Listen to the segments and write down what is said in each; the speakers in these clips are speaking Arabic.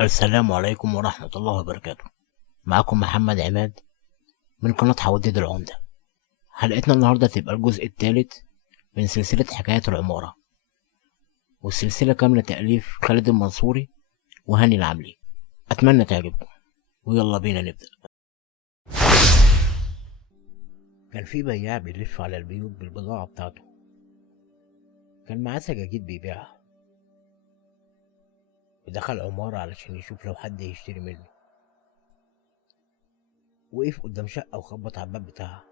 السلام عليكم ورحمة الله وبركاته. معكم محمد عماد من قناة حواديت العمدة. حلقتنا النهاردة تبقى الجزء الثالث من سلسلة حكايات العمارة، والسلسلة كاملة تأليف خالد المنصوري وهاني العملي. أتمنى تعجبكم، ويلا بينا نبدأ. كان في بياع بيلف على البيوت بالبضاعة بتاعته. كان معاه سجاجيد بيبيعها، ودخل عمارة علشان يشوف لو حد يشتري منه. وقف قدام شقة وخبط على الباب بتاعها.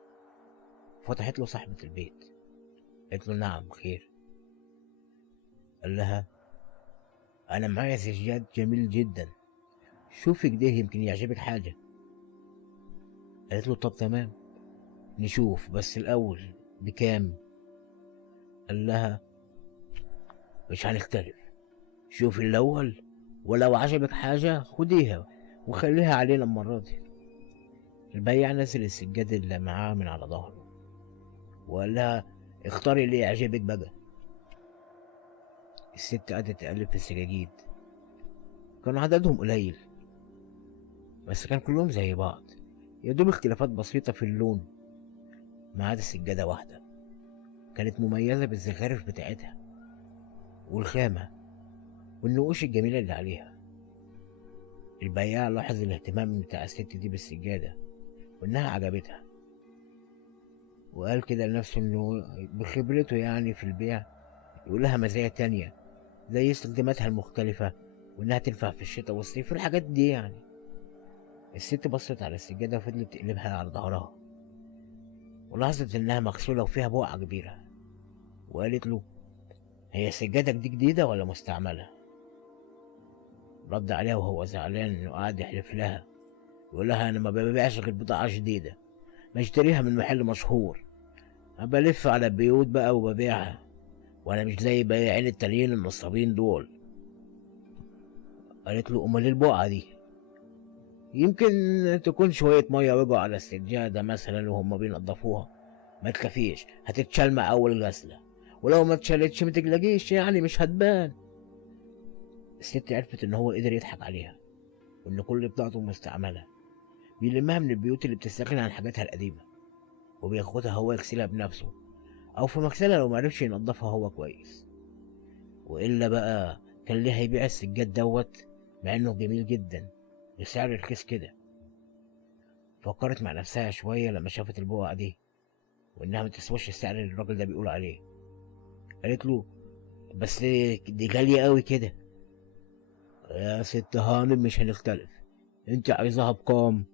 فتحت له صاحبة البيت، قالت له نعم خير. قال لها أنا معايا سجاد جميل جدا، شوفي كده يمكن يعجبك حاجة. قالت له طب تمام نشوف، بس الأول بكام؟ قال لها مش هنختلف، شوفي الأول ولو عجبك حاجة خديها وخليها علينا المرة دي. البياع نزل السجاد اللي معاه من على ظهره وقال لها اختاري اللي يعجبك بقى. الست قعدت تقلب في السجاجيد. كان عددهم قليل، بس كان كلهم زي بعض، يدوب اختلافات بسيطة في اللون، ما عدا سجادة واحدة كانت مميزة بالزخارف بتاعتها والخامة والنقوش الجميلة اللي عليها. البياع لاحظ الاهتمام بتاع الست دي بالسجادة وإنها عجبتها، وقال كده لنفسه إنه بخبرته يعني في البيع يقول لها مزايا تانية زي استخداماتها المختلفة، وإنها تنفع في الشتاء والصيف والحاجات دي يعني. الست بصت على السجادة وفضلت تقلبها على ظهرها، ولاحظت إنها مغسولة وفيها بقعة كبيرة، وقالت له هي سجادتك دي جديدة ولا مستعملة؟ رد عليها وهو زعلان إنه قاعد يحلف لها، يقول لها أنا ما ببيعش غير بضاعة جديدة، بشتريها من محل مشهور، أنا بلف على البيوت بقى وببيعها، وأنا مش زي بياعين التانيين النصابين دول. قالت له أمال إيه البقعة دي؟ يمكن تكون شوية مية وقعوا على السجادة مثلا وهم بينضفوها، ما تكفيش هتتشال مع أول غسلة، ولو ما اتشالتش متقلقيش يعني مش هتبان. الست عرفت إن هو قدر يضحك عليها، وإن كل بضاعته مستعملة بيلمها من البيوت اللي بتستغني عن حاجاتها القديمة، وبياخدها هو يغسلها بنفسه، أو في مغسلة لو معرفش ينضفها هو كويس. وإلا بقى كان ليه هيبيع السجاد دوت مع إنه جميل جدا بسعر رخيص كده؟ فكرت مع نفسها شوية لما شافت البقعة دي، وإنها متسواش السعر اللي الراجل ده بيقول عليه. قالت له بس دي غالية قوي كده. يا ست هانم مش هنختلف، انت عايزاها بكام؟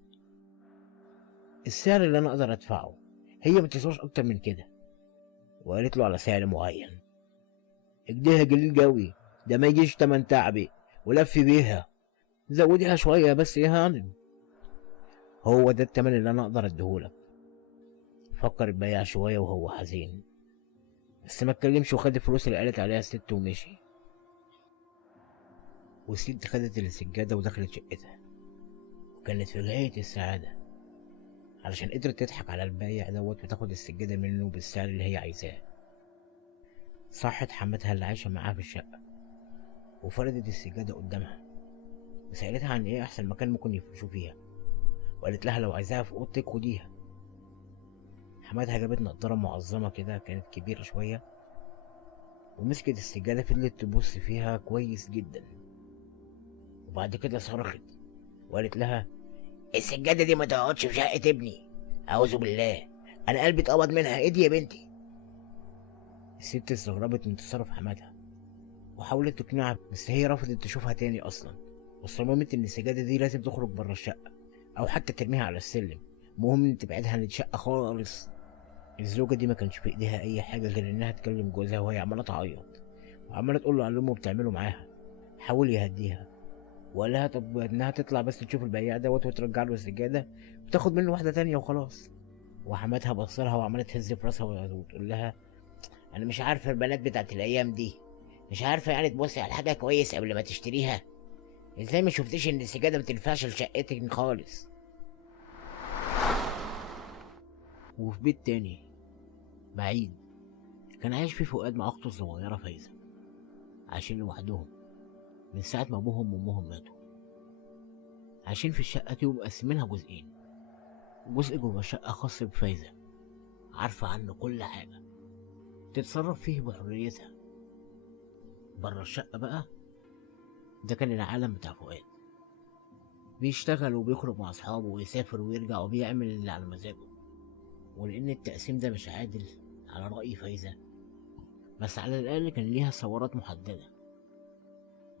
السعر اللي انا اقدر ادفعه، هي متسواش اكتر من كده. وقالت له على سعر معين. اجديها قليل قوي، ده ما يجيش تمن تعبي ولف بيها، زوديها شوية بس يا هانم. هو ده التمن اللي انا اقدر اديهولك. فكر البياع شوية وهو حزين، بس ما اتكلمش وخد الفلوس اللي قالت عليها الست ومشي. والست خدت السجادة ودخلت شقتها، وكانت في غاية السعادة علشان قدرت تضحك على البايع دوت وتاخد السجادة منه بالسعر اللي هي عايزاه. صحت حماتها اللي عايشة معاها في الشقة، وفردت السجادة قدامها، وسألتها عن ايه أحسن مكان ممكن يفرشوا فيها، وقالت لها لو عايزاها في أوضتك خديها. حماتها جابت نضارة معظمة كده كانت كبيرة شوية، ومسكت السجادة فضلت تبص فيها كويس جدا، وبعد كده صرخت وقالت لها السجادة دي ما تقعدش في شقة ابني، أعوذ بالله، أنا قلبي اتقبض منها، ايه دي يا بنتي؟ الست استغربت من تصرف حماتها وحاولت تقنعها، بس هي رفضت تشوفها تاني اصلا، وصممت ان السجاده دي لازم تخرج بره الشقه او حتى ترميها على السلم، المهم ان تبعدها عن الشقه خالص. الزوجه دي ما كانش في ايديها اي حاجه غير انها تكلم جوزها وهي عماله تعيط وعماله تقول له على اللي امه بتعمله معاها. حاول يهديها وقال لها طب انها تطلع بس تشوف البياع دوت وترجع له السجاده وتاخد منه واحده تانية وخلاص. وحماتها بصلها وعماله تهز في راسها وتقول لها انا مش عارفه البنات بتاعت الايام دي، مش عارفه يعني تبصي على حاجه كويس قبل ما تشتريها؟ ازاي ما شفتيش ان السجاده ما تنفعش لشقتك خالص؟ وفي بيت تاني بعيد كان عايش فيه فؤاد مع اخته الصغيره فايزه، عايشين لوحدهم من ساعه ما ابوهم وامهم ماتوا. عايشين في الشقة دي ومقسمينها جزئين. جزء جوه الشقة خاص بفايزة، عارفة عنه كل حاجة، تتصرف فيه بحريتها. بره الشقة بقى، ده كان العالم بتاع فؤاد، بيشتغل وبيخرج مع أصحابه ويسافر ويرجع وبيعمل اللي على مزاجه. ولأن التقسيم ده مش عادل على رأي فايزة، بس على الأقل كان ليها ثورات محددة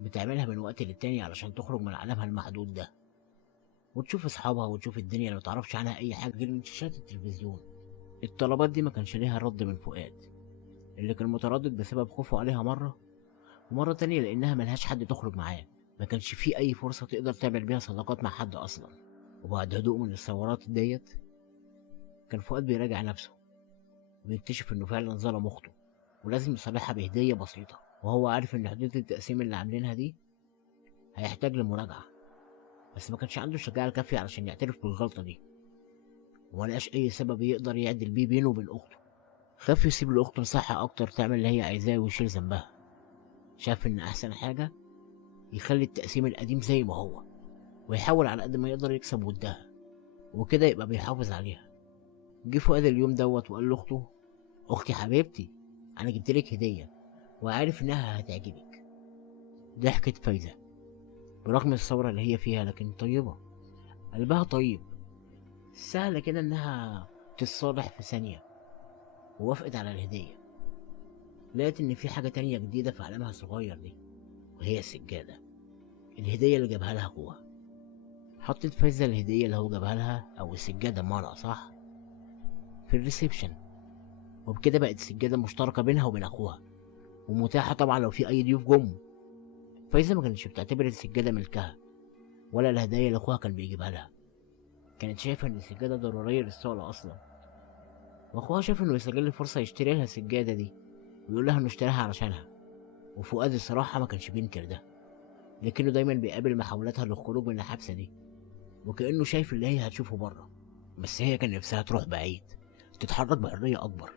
بتعملها من وقت للتاني علشان تخرج من عالمها المحدود ده وتشوف أصحابها وتشوف الدنيا اللي متعرفش عنها أي حاجة غير من شاشات التلفزيون. الطلبات دي ما كانش ليها رد من فؤاد، اللي كان متردد بسبب خوفه عليها مرة، ومرة تانية لأنها ملهاش حد تخرج معاه، ما كانش فيه أي فرصة تقدر تعمل بيها صداقات مع حد أصلا. وبعد هدوء من الثورات ديت، كان فؤاد بيراجع نفسه وبيكتشف إنه فعلا ظلم أخته ولازم يصالحها بهدية بسيطة، وهو عارف إن حدود التقسيم اللي عاملينها دي هيحتاج لمراجعة، بس ما كانش عنده الشجاعة الكافية علشان يعترف بالغلطة دي، وملقاش أي سبب يقدر يعدل بيه بينه وبين أخته. خاف يسيب لأخته مساحة أكتر تعمل اللي هي عايزاه ويشيل ذنبها. شاف إن أحسن حاجة يخلي التقسيم القديم زي ما هو، ويحاول على قد ما يقدر يكسب ودها، وكده يبقى بيحافظ عليها. جه فؤاد اليوم دوت وقال لاخته: اختي حبيبتي، انا جبتلك هديه وعارف انها هتعجبك. ضحكت فايزه برغم الثوره اللي هي فيها، لكن طيبه، قلبها طيب، سهله كده انها تتصالح في ثانيه، ووافقت على الهديه. لقيت ان في حاجه تانية جديده في عالمها الصغير دي، وهي السجاده، الهديه اللي جابها لها اخوها. حطت فايزه الهديه اللي هو جابها لها، او السجاده بمعنى اصح، في الريسبشن، وبكده بقت سجادة مشتركة بينها وبين أخوها، ومتاحة طبعا لو في أي ضيوف جم. فايزة ما كانتش بتعتبر السجادة ملكها ولا الهدايا اللي أخوها كان بيجيبها لها، كانت شايفة إن السجادة ضرورية للصالة أصلا، وأخوها شاف إنه يستغل الفرصة يشتري لها السجادة دي ويقول لها إنه اشتراها علشانها. وفؤاد الصراحة ما كانش بينكر ده، لكنه دايما بيقابل محاولاتها للخروج من الحبسة دي، وكأنه شايف اللي هي هتشوفه بره. بس هي كان نفسها تروح بعيد، تتحرك بحرية أكبر.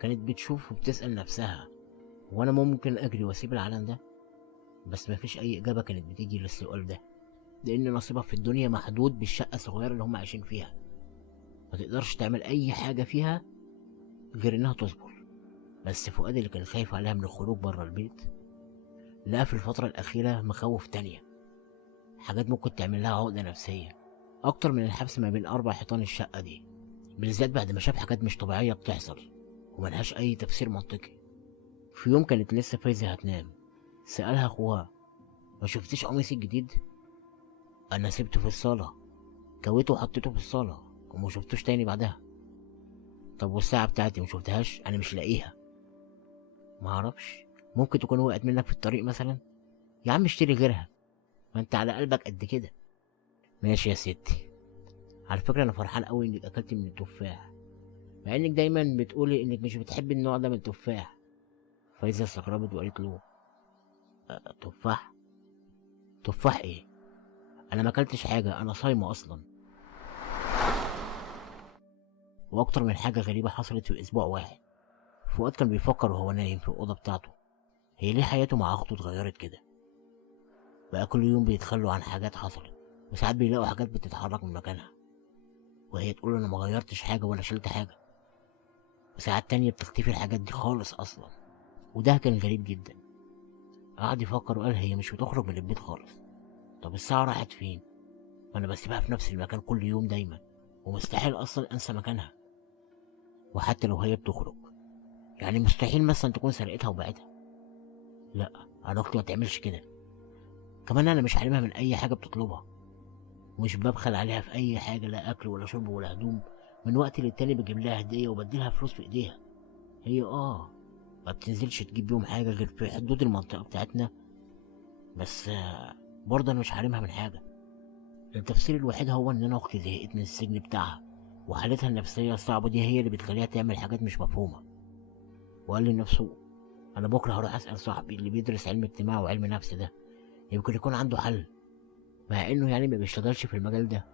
كانت بتشوف وبتسأل نفسها: وانا ممكن اجري واسيب العالم ده؟ بس مفيش اي اجابه كانت بتيجي للسؤال ده، لان نصيبها في الدنيا محدود بالشقه الصغيره اللي هم عايشين فيها، ما تقدرش تعمل اي حاجه فيها غير انها تصبر. بس فؤاد اللي كان خايف عليها من الخروج بره البيت، لقى في الفتره الاخيره مخاوف تانية، حاجات ممكن تعمل لها عقده نفسيه اكتر من الحبس ما بين اربع حيطان الشقه دي، بالذات بعد ما شاف حاجات مش طبيعيه بتحصل وملهاش اي تفسير منطقي. في يوم كانت لسه فايزة هتنام، سألها أخوها: ما شفتيش قميصي الجديد؟ أنا سبته في الصالة، كويته وحطيته في الصالة وما شفتوش تاني بعدها. طب والساعة بتاعتي ما شفتهاش؟ أنا مش لاقيها. معرفش، ممكن تكون وقعت منك في الطريق مثلا. يا عم اشتري غيرها، ما انت على قلبك قد كده. ماشي يا ستي، على فكرة أنا فرحان أوي إنك أكلتي من التفاح، مع إنك دايما بتقولي إنك مش بتحبي النوع ده من التفاح. فايزة استغربت وقالت له: تفاح؟ تفاح إيه؟ أنا ما أكلتش حاجة، أنا صايمة أصلا. واكتر من حاجة غريبة حصلت في اسبوع واحد. فؤاد كان بيفكر وهو نايم في الأوضة بتاعته، هي ليه حياته مع أخته اتغيرت كده؟ بقى كل يوم بيتخلوا عن حاجات حصلت، وساعات بيلاقوا حاجات بتتحرك من مكانها، وهي تقول أنا ما غيرتش حاجة ولا شلت حاجة، وساعات تانية بتختفي الحاجات دي خالص أصلا. وده كان غريب جدا. قعد يفكر وقال: هي مش بتخرج من البيت خالص، طب الساعة راحت فين؟ ما أنا بسيبها في نفس المكان كل يوم دايما، ومستحيل أصلا أنسى مكانها. وحتى لو هي بتخرج، يعني مستحيل مثلا تكون سرقتها وبعتها. لا، انا اختي ما تعملش كده. كمان انا مش حارمها من اي حاجه بتطلبها، ومش ببخل عليها في اي حاجه، لا اكل ولا شرب ولا هدوم. من وقت للتاني بجيب لها هديه وبديلها فلوس في ايديها. هي ما بتنزلش تجيب بيهم حاجه غير في حدود المنطقه بتاعتنا، بس برضه انا مش حارمها من حاجه. التفسير الوحيد هو ان انا اختي زهقت من السجن بتاعها، وحالتها النفسيه الصعبه دي هي اللي بتخليها تعمل حاجات مش مفهومه. وقال لنفسه: انا بكره هروح اسال صاحبي اللي بيدرس علم اجتماع وعلم نفس ده، يمكن يكون عنده حل، مع انه يعني ما بيشتغلش في المجال ده،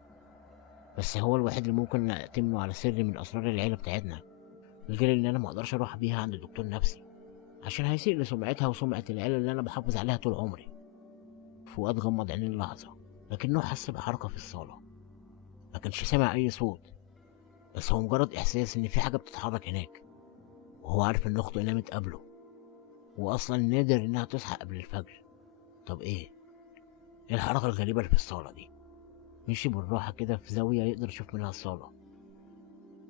بس هو الوحيد اللي ممكن نأتمنه على سر من اسرار العيله بتاعتنا. غير ان انا ما اقدرش اروح بيها عند دكتور نفسي، عشان هيسيء لسمعتها وسمعه العيله اللي انا بحافظ عليها طول عمري. فؤاد غمض عينيه لحظه، لكنه حس بحركة في الصالة. ما كانش سامع أي صوت، بس هو مجرد إحساس إن في حاجة بتتحرك هناك، وهو عارف إن أخته نامت قبله، وأصلا نادر إنها تصحى قبل الفجر. طب إيه الحركة الغريبة اللي في الصالة دي؟ مشي بالراحة كده في زاوية يقدر يشوف منها الصالة.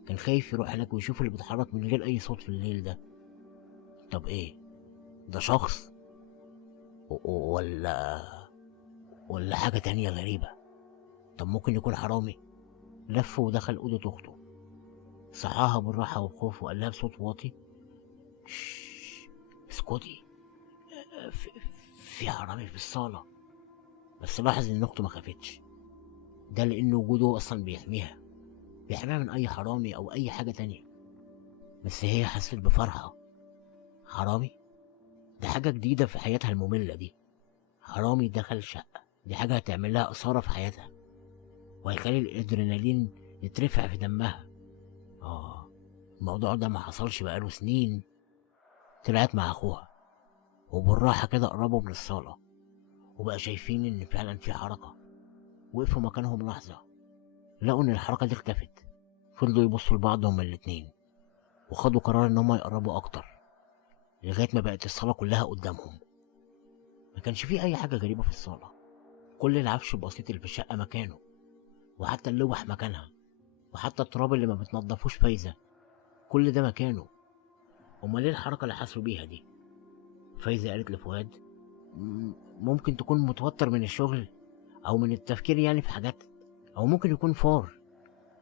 كان خايف يروح هناك ويشوف اللي بيتحرك من غير أي صوت في الليل ده. طب ده شخص ولا حاجة تانية غريبة؟ طب ممكن يكون حرامي؟ لف ودخل أوضة أخته، صحاها بالراحة وبخوف وقال لها بصوت واطي: شش، اسكتي، في, في حرامي في الصالة. بس لاحظ إن أخته ما خافتش، ده لأن وجوده أصلا بيحميها من أي حرامي أو أي حاجة تانية. بس هي حست بفرحة. حرامي؟ دي حاجة جديدة في حياتها المملة دي. حرامي دخل شقة، دي حاجة هتعمل لها إثارة في حياتها، وهيخلي الأدرينالين يترفع في دمها. الموضوع ده ما حصلش بقاله سنين. طلعت مع أخوها، وبالراحة كده قربوا من الصالة، وبقى شايفين إن فعلا في حركة. وقفوا مكانهم لحظة، لقوا إن الحركة دي اختفت. فضلوا يبصوا لبعض هما الاتنين، وخدوا قرار إن هما يقربوا أكتر، لغاية ما بقت الصالة كلها قدامهم. ما كانش فيه أي حاجة غريبة في الصالة، كل العفش البسيط اللي في الشقة مكانه، وحتى اللوح مكانها، وحتى التراب اللي ما بتنضفوش فايزة كل ده مكانه. أمال ليه الحركة اللي حسوا بيها دي؟ فايزة قالت لفؤاد: ممكن تكون متوتر من الشغل أو من التفكير يعني في حاجات، أو ممكن يكون فار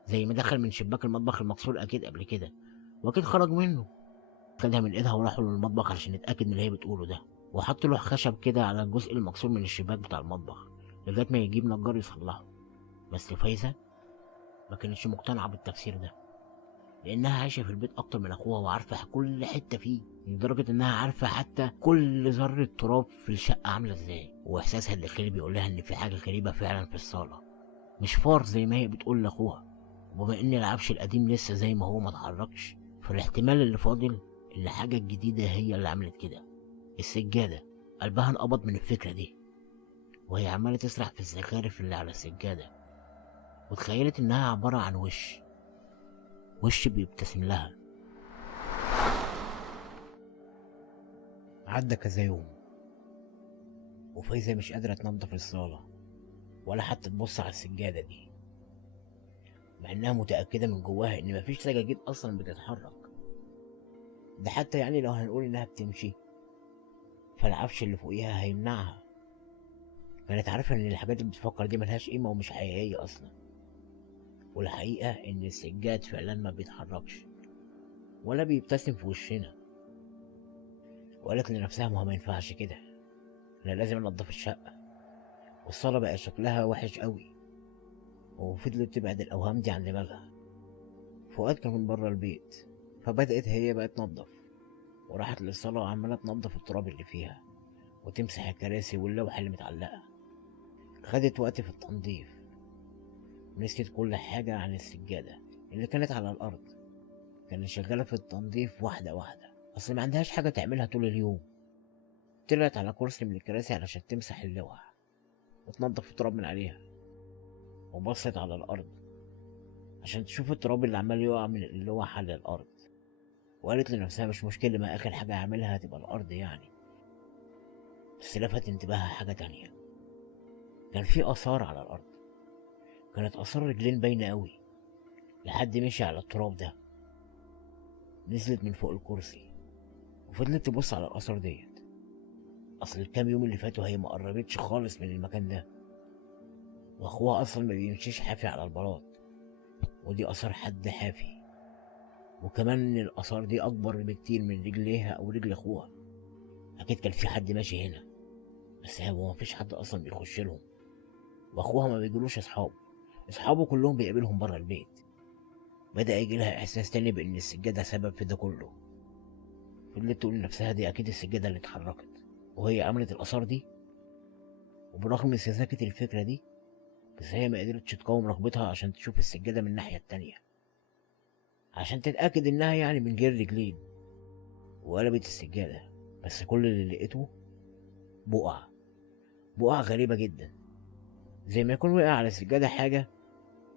زي ما دخل من شباك المطبخ المكسور أكيد قبل كده، وأكيد خرج منه. خدها من إيدها وراحوا للمطبخ عشان نتأكد من اللي هي بتقوله ده، وحط لوح خشب كده على الجزء المكسور من الشباك بتاع المطبخ لغاية ما يجيب نجار يصلحه. بس فايزة ما كانتش مقتنعة بالتفسير ده، لأنها عايشة في البيت أكتر من أخوها وعارفة كل حتة فيه، لدرجة إنها عارفة حتى كل ذرة تراب في الشقة عاملة إزاي. وإحساسها الداخلي بيقولها إن في حاجة غريبة فعلا في الصالة، مش فار زي ما هي بتقول لأخوها. وبما إن العفش القديم لسه زي ما هو متحركش، فالاحتمال اللي فاضل إن حاجة جديدة هي اللي عملت كده. السجادة قلبها انقبض من الفكرة دي، وهي عمالة تسرح في الزخارف اللي على السجادة، وتخيلت إنها عبارة عن وش بيبتسم لها. عدى كذا يوم، وفايزة مش قادرة تنضف الصالة ولا حتى تبص على السجادة دي، مع إنها متأكدة من جواها إن مفيش سجاجيد أصلا بتتحرك. ده حتى يعني لو هنقول إنها بتمشي، فالعفش اللي فوقيها هيمنعها. كانت عارفة إن الحاجات اللي بتفكر دي ملهاش قيمة ومش حقيقية أصلا. والحقيقة إن السجاد فعلا ما بيتحركش ولا بيبتسم في وشنا. وقالت لنفسها: ما هو ما ينفعش كده، أنا لازم أنضف الشقة. والصالة بقى شكلها وحش قوي، وفضلت تبعد الأوهام دي عن دماغها. فؤاد كان من بره البيت، فبدأت هي بقى تنضف، وراحت للصالة وعمالة تنضف التراب اللي فيها وتمسح الكراسي واللوحة اللي متعلقة. خدت وقت في التنظيف، ونسيت كل حاجة عن السجادة اللي كانت على الأرض. كانت شغالة في التنظيف واحدة واحدة، أصل ما عندهاش حاجة تعملها طول اليوم. طلعت على كرسي من الكراسي علشان تمسح اللوحة وتنضف التراب من عليها، وبصت على الأرض عشان تشوف التراب اللي عمال يقع من اللوحة على الأرض. وقالت لنفسها: مش مشكلة، ما آخر حاجة هعملها هتبقى الأرض يعني. بس لفت انتباهها حاجة تانية. كان في آثار على الأرض، كانت آثار رجلين باينة أوي لحد مشي على التراب ده. نزلت من فوق الكرسي وفضلت تبص على الآثار ديت. أصل الكام يوم اللي فاتوا هي ما قربتش خالص من المكان ده، وأخوها أصلا ما بيمشيش حافي على البلاط، ودي آثار حد حافي. وكمان إن الآثار دي أكبر بكتير من رجليها أو رجل أخوها. أكيد كان في حد ماشي هنا، بس هو مفيش حد أصلا بيخش لهم، وأخوها ما بيجيلوش أصحابه كلهم بيقابلهم برا البيت. بدأ يجيلها إحساس تاني بإن السجادة سبب في ده كله. فضلت تقول لنفسها: دي أكيد السجادة اللي اتحركت وهي عملت الآثار دي. وبرغم سذاجة الفكرة دي، بس هي ما قدرتش تقاوم رغبتها عشان تشوف السجادة من الناحية التانية، عشان تتأكد إنها يعني من غير رجلين. وقلبت السجادة، بس كل اللي لقيته بقع غريبة جدا، زي ما يكون وقع على السجادة حاجة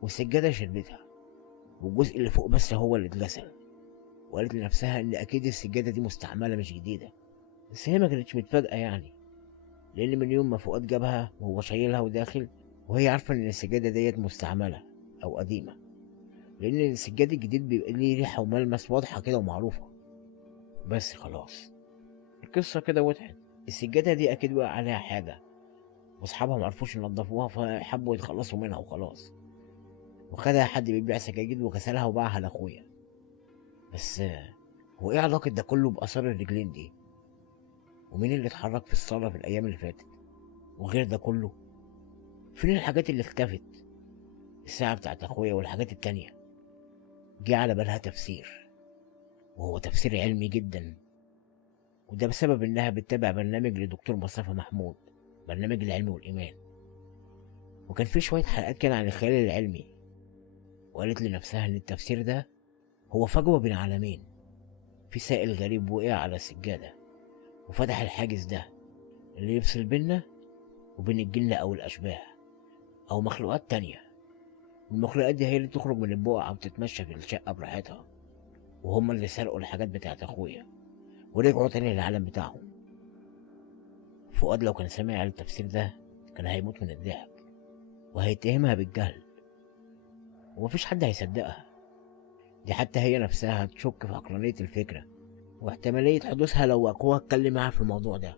والسجادة شدتها، والجزء اللي فوق بس هو اللي اتغسل. وقالت لنفسها إن أكيد السجادة دي مستعملة مش جديدة، بس هي ما كانتش متفاجئة يعني، لأن من يوم ما فؤاد جابها وهو شايلها وداخل وهي عارفة إن السجادة ديت مستعملة أو قديمة، لأن السجاد الجديد بيبقى ليه ريحة وملمس واضحة كده ومعروفة. بس خلاص، القصة كده وضحت. السجادة دي أكيد وقع عليها حاجة وأصحابها معرفوش ينضفوها، فحبوا يتخلصوا منها وخلاص، وخدها حد بيبيع سجاجيد وغسلها وباعها لأخويا. بس هو إيه علاقة ده كله بآثار الرجلين دي؟ ومين اللي اتحرك في الصالة في الأيام اللي فاتت؟ وغير ده كله، فين الحاجات اللي اختفت؟ الساعة بتاعت أخويا والحاجات التانية. جه على بالها تفسير، وهو تفسير علمي جدا، وده بسبب إنها بتتابع برنامج لدكتور مصطفى محمود، برنامج العلم والإيمان، وكان في شوية حلقات كده عن الخيال العلمي. وقالت لنفسها إن التفسير ده هو فجوة بين عالمين. في سائل غريب وقع على السجادة وفتح الحاجز ده اللي يفصل بيننا وبين الجن أو الأشباح أو مخلوقات تانية. المخلوقات دي هي اللي تخرج من البقعة وتتمشى في الشقة براحتها، وهم اللي سرقوا الحاجات بتاعت أخويا ورجعوا تاني للعالم بتاعهم. فؤاد لو كان سمع التفسير ده كان هيموت من الضحك وهيتهمها بالجهل، ومفيش حد هيصدقها. دي حتى هي نفسها هتشك في عقلانية الفكرة واحتمالية حدوثها لو أخوها اتكلم معاها في الموضوع ده.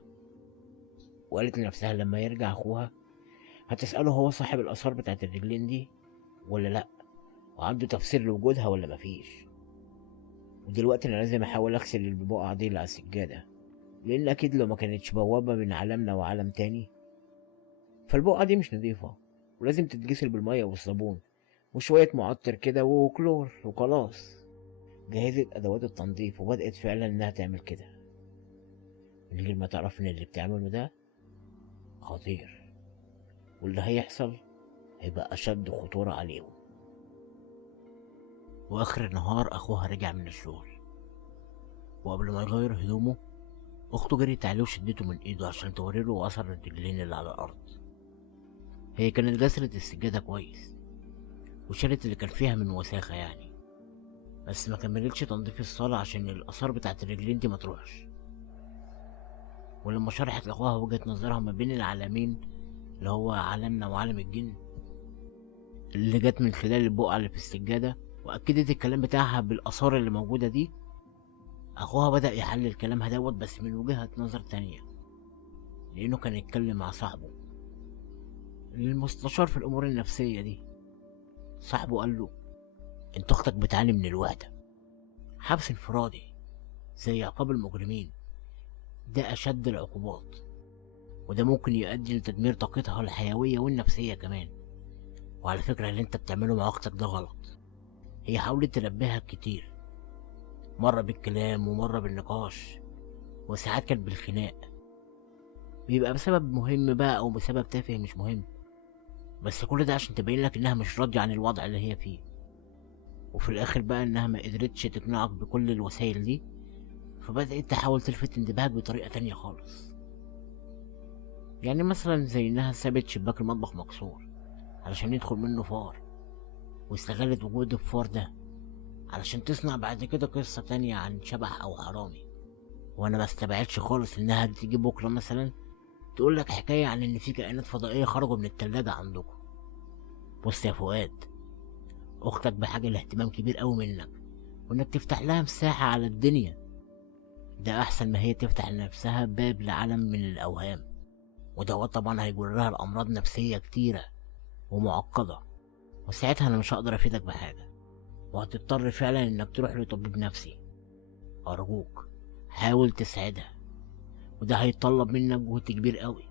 وقالت لنفسها لما يرجع أخوها هتسأله هو صاحب الآثار بتاعت الرجلين دي ولا لأ، وعنده تفسير لوجودها ولا مفيش. ودلوقتي أنا لازم أحاول أغسل البقعة دي اللي على السجادة، لأن أكيد لو ما كانتش بوابة من عالمنا وعالم تاني فالبقعة دي مش نضيفة، ولازم تتغسل بالمية والصابون وشوية معطر كده وكلور وخلاص. جهزت أدوات التنظيف وبدأت فعلا إنها تعمل كده من غير ما تعرف إن اللي بتعمله ده خطير، واللي هيحصل هيبقى أشد خطورة عليهم. وآخر النهار أخوها رجع من الشغل، وقبل ما يغير هدومه أخته جريت عليه وشدته من إيده عشان توريله أثر الرجلين اللي على الأرض. هي كانت غسلت السجادة كويس وشالت اللي كان فيها من وساخة يعني، بس ما كملتش تنظيف الصالة عشان الآثار بتاعت الرجلين دي ما تروحش. ولما شرحت لأخوها وجهة نظرها ما بين العالمين اللي هو عالمنا وعالم الجن اللي جت من خلال البقعة اللي في السجادة، وأكدت الكلام بتاعها بالآثار اللي موجودة دي، أخوها بدأ يحلل كلامها دوت بس من وجهة نظر تانية، لأنه كان يتكلم مع صاحبه المستشار في الأمور النفسية دي. صاحبه قال له انت أختك بتعاني من الوحدة، حبس انفرادي زي عقاب المجرمين، ده أشد العقوبات، وده ممكن يؤدي لتدمير طاقتها الحيوية والنفسية كمان. وعلى فكرة اللي انت بتعمله مع أختك ده غلط. هي حاولت تنبهك كتير، مرة بالكلام ومرة بالنقاش، وساعات كانت بالخناق، بيبقى بسبب مهم بقى أو بسبب تافه مش مهم، بس كل ده عشان تبين لك إنها مش راضية عن الوضع اللي هي فيه. وفي الآخر بقى إنها ما قدرتش تقنعك بكل الوسائل دي، فبدأت تحاول تلفت انتباهك بطريقة تانية خالص. يعني مثلا زي إنها سابت شباك المطبخ مكسور علشان يدخل منه فار، واستغلت وجود الفار ده علشان تصنع بعد كده قصة تانية عن شبح أو حرامي. وأنا مستبعدش خالص إنها تيجي بكرة مثلا تقولك حكاية عن إن في كائنات فضائية خرجوا من التلاجة عندكم. بص يا فؤاد، أختك بحاجة لاهتمام كبير أوي منك، وإنك تفتح لها مساحة على الدنيا، ده أحسن ما هي تفتح لنفسها باب لعالم من الأوهام، وده طبعا هيجرها لأمراض نفسية كتيرة ومعقدة، وساعتها أنا مش هقدر أفيدك بحاجة، وهتضطر فعلا إنك تروح لطبيب نفسي. أرجوك حاول تساعدها، وده هيتطلب منك جهد كبير قوي.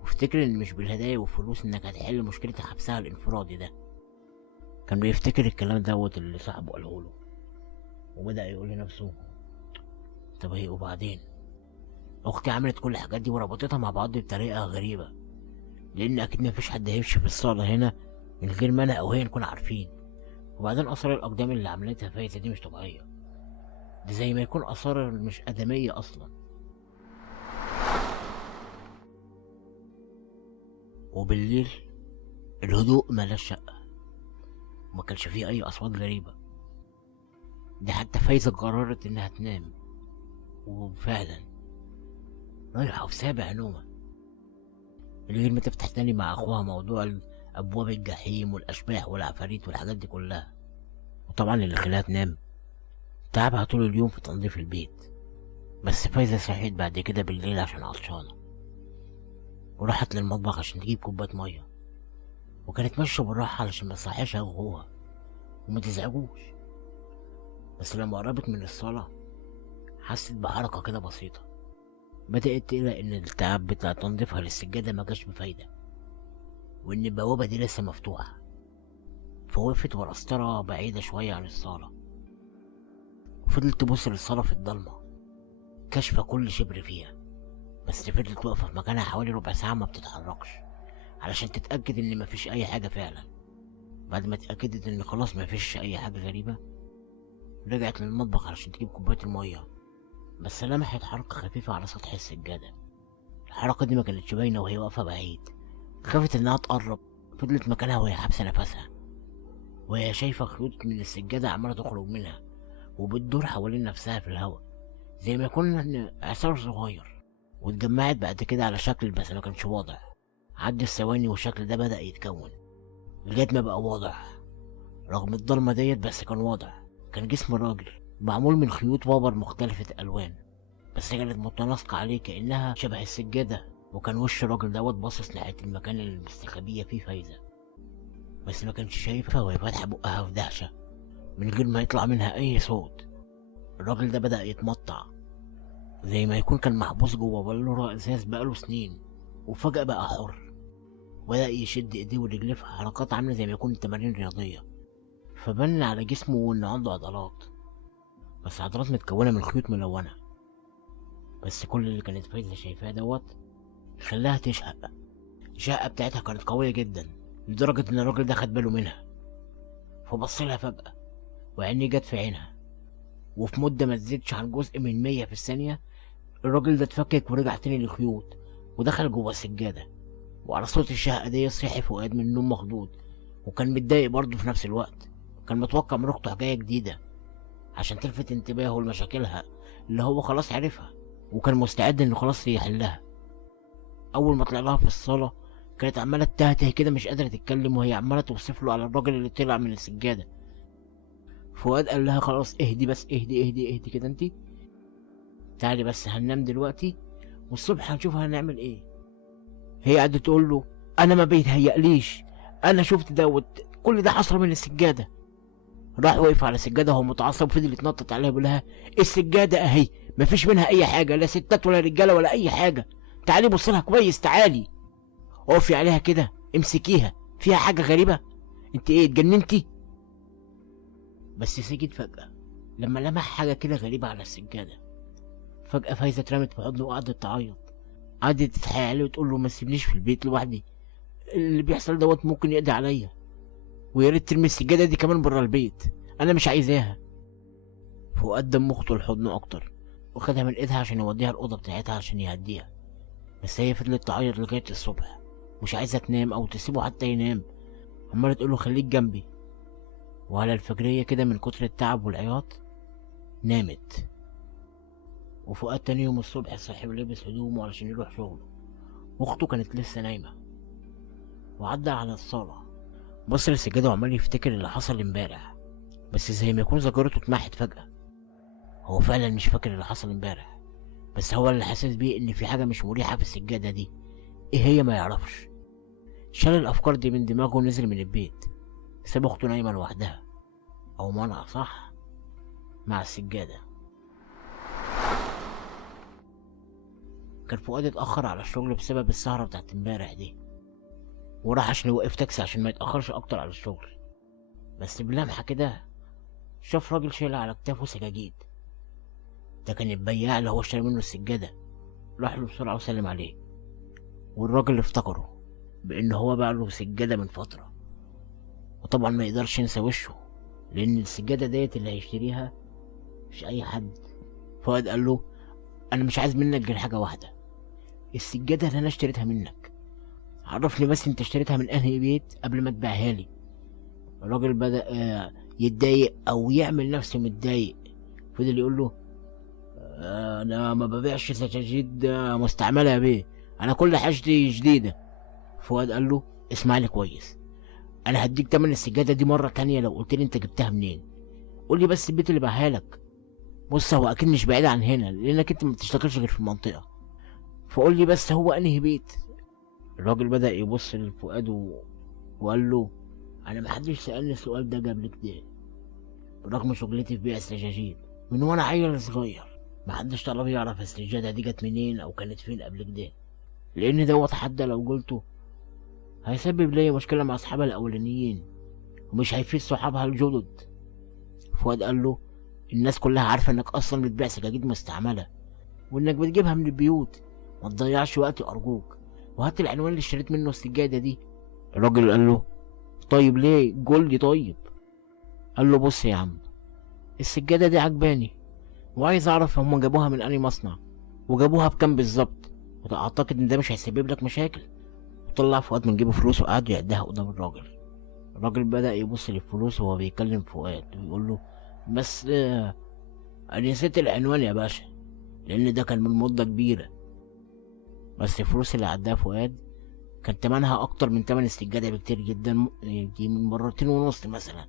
وافتكر إن مش بالهدايا والفلوس إنك هتحل مشكلة حبسها الانفرادي ده. كان بيفتكر الكلام دوت اللي صاحبه قالهوله، وبدأ يقول لنفسه طب ايه وبعدين؟ أختي عملت كل الحاجات دي وربطتها مع بعض بطريقة غريبة، لأن أكيد مفيش حد هيمشي في الصالة هنا من غير ما أنا أو هي نكون عارفين. وبعدين آثار الأقدام اللي عملتها فايزة دي مش طبيعية، دي زي ما يكون آثار مش آدمية أصلا. وبالليل الهدوء ملا الشقة، وما كانش فيه أي أصوات غريبة. دي حتى فايزة قررت إنها تنام، وفعلا رايحة في سابع نومة من غير ما تفتح تاني مع أخوها موضوع أبواب الجحيم والأشباح والعفاريت والحاجات دي كلها. وطبعا اللي خلاها تنام تعبها طول اليوم في تنظيف البيت. بس فايزة صحيت بعد كده بالليل عشان عطشانة، وراحت للمطبخ عشان تجيب كوباية مية، وكانت ماشية بالراحة علشان ما تصحيش أخوها وما تزعجوش. بس لما قربت من الصالة حست بحركة كده بسيطة، بدأت تقلق إن التعب بتاع تنظيفها للسجادة مجاش بفايدة، وإن البوابة دي لسه مفتوحة. فوقفت ورا ستارة بعيدة شوية عن الصالة، وفضلت تبص للصالة في الضلمة كاشفة كل شبر فيها. بس فضلت واقفة في مكانها حوالي ربع ساعة ما بتتحركش علشان تتأكد إن مفيش أي حاجة فعلا. بعد ما اتأكدت إن خلاص مفيش أي حاجة غريبة، رجعت للمطبخ علشان تجيب كوباية المية. بس لمحت حركة خفيفة على سطح السجادة. الحركة دي ما كانتش باينة وهي واقفة بعيد. خافت إنها تقرب، فضلت مكانها وهي حابسة نفسها، وهي شايفة خيوط من السجادة عمالة تخرج منها وبتدور حوالين نفسها في الهواء زي ما يكون إعصار صغير. واتجمعت بعد كده على شكل بس ما كانش واضح. عدت الثواني والشكل ده بدأ يتكون لغاية ما بقى واضح رغم الضلمة ديت، بس كان واضح. كان جسم راجل معمول من خيوط وابر مختلفة الألوان، بس كانت متناسقة عليه كأنها شبه السجادة. وكان وش الراجل دوت باصص ناحية المكان اللي مستخبية فيه فايزة، بس ما كانش شايفها وهي فاتحة بقها في دهشة من غير ما يطلع منها أي صوت. الراجل ده بدأ يتمطع زي ما يكون كان محبوس جوه بلورة إزاز بقاله سنين، وفجأة بقى حر. بدأ يشد إيديه ورجليه في حركات عاملة زي ما يكون تمارين رياضية. فبان على جسمه إن عنده عضلات، بس عضلات متكونة من خيوط ملونة. بس كل اللي كانت فايزة شايفاه دوت خلاها تشهق. الشهقة بتاعتها كانت قوية جدا لدرجة إن الراجل ده خد باله منها، فبصلها فجأة وعينيه جت في عينها. وفي مدة ما تزيدش عن جزء من 100 في الثانية الراجل ده اتفكك ورجع تاني للخيوط ودخل جوه السجادة. وعلى صوت الشهقة دي صحي فؤاد من النوم مخضوض، وكان متضايق برضه في نفس الوقت. كان متوقع من أخته حكاية جديدة عشان تلفت انتباهه لمشاكلها اللي هو خلاص عرفها، وكان مستعد إنه خلاص يحلها. أول ما طلع لها في الصالة كانت عمالة تهته كده مش قادرة تتكلم، وهي عمالة توصف له على الراجل اللي طلع من السجادة. فؤاد قال لها خلاص اهدي، بس اهدي اهدي اهدي كده انتي، تعالي بس هننام دلوقتي والصبح هنشوف هنعمل ايه. هي قعدت تقول له انا ما بيتهيأليش، انا شفت دوت، كل ده حصل من السجادة. راح وقف على السجادة وهو متعصب وفضل يتنطط عليها بيقول لها السجادة اهي مفيش منها اي حاجة، لا ستات ولا رجالة ولا اي حاجة، تعالي بصلها كويس، تعالي اقفي عليها كده، امسكيها، فيها حاجة غريبة، انت ايه اتجننتي؟ بس سكت فجأة لما لمح حاجة كده غريبة على السجادة. فجأة فايزة اترمت في حضنه وقعدت تعيط، قعدت تتحايل عليه وتقول له ما تسيبنيش في البيت لوحدي، اللي بيحصل دوت ممكن يقضي عليا، ويا ريت ترمي السجادة دي كمان بره البيت، انا مش عايزاها. فؤاد دم اخته لحضنه اكتر وخدها من ايدها عشان يوديها الاوضه بتاعتها عشان يهديها. بس هي فضلت تعيط لغايه الصبح، مش عايزه تنام او تسيبه حتى ينام، عماله تقول له خليك جنبي. وعلى الفجريه كده من كتر التعب والعياط نامت. وفؤاد تاني يوم الصبح صحي ولبس هدومه علشان يروح شغله، واخته كانت لسه نايمه. وعدى على الصاله بص للسجاده وعمال يفتكر اللي حصل امبارح، بس زي ما يكون ذاكرته اتمحت فجاه. هو فعلا مش فاكر اللي حصل امبارح، بس هو اللي حاسس بيه ان في حاجه مش مريحه في السجاده دي، ايه هي ما يعرفش. شال الافكار دي من دماغه ونزل من البيت، ساب اخته نايمه لوحدها، او معنى اصح مع السجاده. كان فؤاد اتاخر على الشغل بسبب السهره بتاعت امبارح دي، وراح عشان يوقف تاكسي عشان ما يتاخرش اكتر على الشغل. بس بلمحه كده شاف راجل شايل على كتافه سجاجيد. ده كان البياع اللي هو اشترى منه السجاده. راح له بسرعه وسلم عليه، والراجل افتكره بان هو باع له سجاده من فتره، وطبعا ما يقدرش ينسى وشه لان السجاده ديت اللي هيشتريها مش اي حد. فؤاد قال له انا مش عايز منك غير حاجه واحده، السجاده اللي انا اشتريتها منك عرفني بس انت اشتريتها من انهي بيت قبل ما تبيعها لي. الراجل بدأ يتضايق او يعمل نفسه متضايق. فضل يقول له انا ما ببيعش سجاجيد مستعمله يا بيه، انا كل حاجتي جديده. فؤاد قال له اسمعني كويس، انا هديك تمن السجاده دي مره تانية لو قلت لي انت جبتها منين. قول لي بس البيت اللي باعها لك. بص هو اكيد مش بعيد عن هنا لانك انت ما بتشتغلش غير في المنطقه، فقول لي بس هو انهي بيت. الراجل بدأ يبص لفؤاد وقال له انا محدش سألني السؤال ده قبل كده، برغم شغلتي في بيع السجاجيد من وانا عيل صغير. محدش طلب يعرف السجادة دي جت منين او كانت فين قبل كده، لان دوت حد لو قلته هيسبب لي مشكلة مع اصحابها الاولانيين ومش هيفيد صحابها الجدد. فؤاد قال له الناس كلها عارفة انك اصلا بتبيع سجاجيد مستعملة وانك بتجيبها من البيوت، ما تضيعش وقت ارجوك، وهات العنوان اللي اشتريت منه السجادة دي. الراجل قال له طيب ليه قول لي طيب. قال له بص يا عم، السجادة دي عجباني وعايز اعرف هما جابوها من انهي مصنع وجابوها بكام بالظبط، واعتقد ان ده مش هيسبب لك مشاكل. وطلع فؤاد من جيبه فلوس وقعد يعدها قدام الراجل. الراجل بدأ يبص للفلوس وهو بيكلم فؤاد ويقول له بس انا نسيت العنوان يا باشا، لان ده كان من مدة كبيرة. بس الفلوس اللي عداها فؤاد كان تمنها اكتر من تمن السجادة بكتير جدا، دي من مرتين ونص مثلا.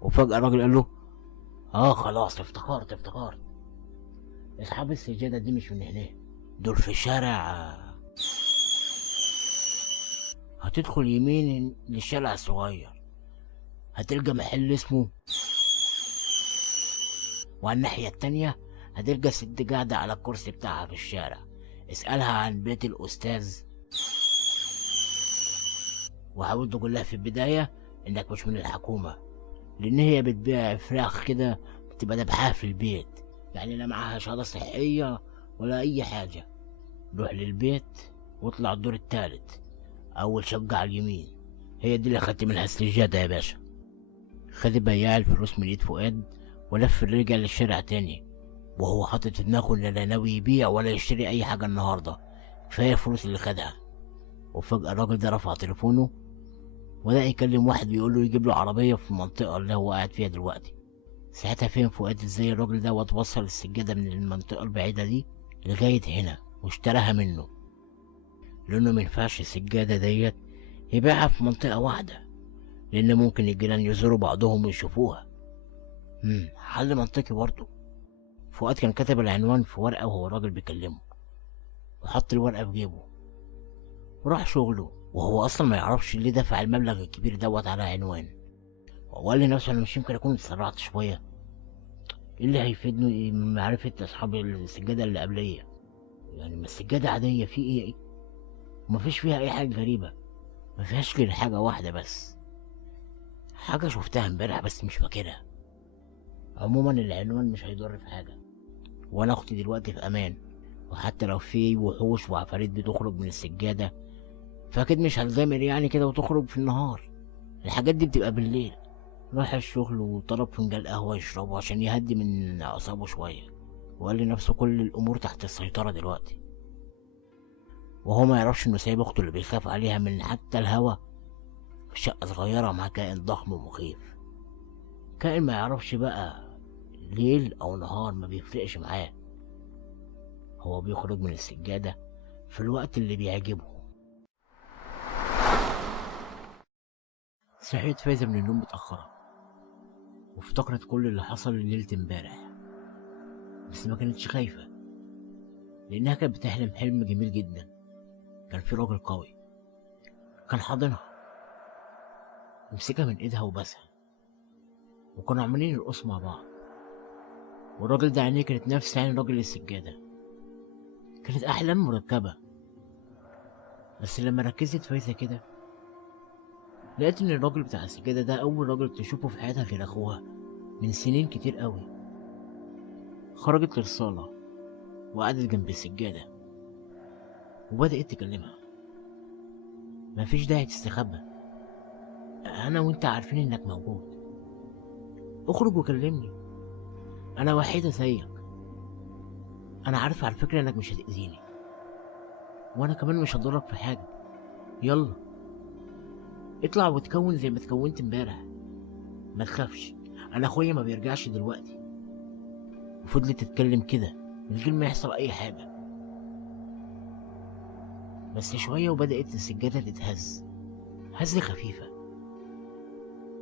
وفجأة الراجل قال له خلاص افتكرت اصحاب السجادة دي مش من هنا، دول في شارع هتدخل يمين للشارع الصغير هتلقى محل اسمه، وعلى الناحية التانية هتلقى ست قاعدة على الكرسي بتاعها في الشارع، اسألها عن بيت الأستاذ وحاول تقول لها في البداية انك مش من الحكومة، لان هي بتبيع فراخ كده بتبقى ذبحها في البيت، يعني لا معاها شهادة صحية ولا اي حاجة. روح للبيت واطلع الدور التالت اول شقة على اليمين، هي دي اللي اخدت منها السجادة يا باشا. خد بياع الفلوس من ايد فؤاد ولف رجع للشارع تاني وهو حاطط في دماغه ان لا ناوي يبيع ولا يشتري اي حاجة النهاردة، كفاية الفلوس اللي خدها. وفجأة الراجل ده رفع تليفونه وبدأ يكلم واحد بيقول له يجيب له عربية في المنطقة اللي هو قاعد فيها دلوقتي. ساعتها فهم فؤاد ازاي الراجل ده وصل السجادة من المنطقة البعيدة دي لغاية هنا واشتراها منه، لأنه مينفعش السجادة ديت يبيعها في منطقة واحدة لأن ممكن الجيران يزوروا بعضهم ويشوفوها. حل منطقي برضه. فؤاد كان كتب العنوان في ورقة وهو الراجل بيكلمه، وحط الورقة في جيبه وراح شغله وهو أصلا ما يعرفش ليه دفع المبلغ الكبير دوت على عنوان. وقال لنفسه أنا مش يمكن أكون اتسرعت شوية، ايه اللي هيفيدني من معرفة أصحاب السجادة اللي قبلية، يعني ما السجادة عادية في ايه ومفيش فيها أي حاجة غريبة، مفيهاش غير حاجة واحدة بس، حاجة شفتها امبارح بس مش فاكرها. عموما العنوان مش هيضر في حاجة وأنا أختي دلوقتي في أمان، وحتى لو في وحوش وعفاريت بتخرج من السجادة فأكيد مش هتغامر يعني كده وتخرج في النهار، الحاجات دي بتبقى بالليل. راح الشغل وطلب فنجان قهوة يشربه عشان يهدي من أعصابه شوية، وقال لنفسه كل الأمور تحت السيطرة دلوقتي، وهو ما يعرفش إنه سايب أخته اللي بيخاف عليها من حتى الهوا في شقة صغيرة مع كائن ضخم ومخيف. كائن ما يعرفش بقى ليل أو نهار، ما بيفرقش معاه، هو بيخرج من السجادة في الوقت اللي بيعجبه. صحيت فايزة من النوم متأخرة وافتكرت كل اللي حصل ليلة امبارح، بس ما كانتش خايفة لأنها كانت بتحلم حلم جميل جدا. كان في راجل قوي كان حاضنها ومسكها من ايدها وبسها وكانوا عمالين يرقصوا مع بعض، والراجل ده عينيه كانت نفس عين راجل السجادة، كانت أحلام مركبة. بس لما ركزت فايزة كده لقيت إن الراجل بتاع السجادة ده أول راجل تشوفه في حياتها غير أخوها من سنين كتير قوي. خرجت للصالة وقعدت جنب السجادة وبدأت تكلمها، مفيش داعي تستخبى، أنا وأنت عارفين إنك موجود، اخرج وكلمني، أنا وحيدة زيك، أنا عارفة على فكرة إنك مش هتأذيني وأنا كمان مش هضرك في حاجة، يلا اطلع وتكون زي ما اتكونت امبارح، ما تخافش، انا اخويا ما بيرجعش دلوقتي. وفضلت تتكلم كده من غير ما يحصل اي حاجة. بس شوية وبدأت السجادة تتهز هزة خفيفة،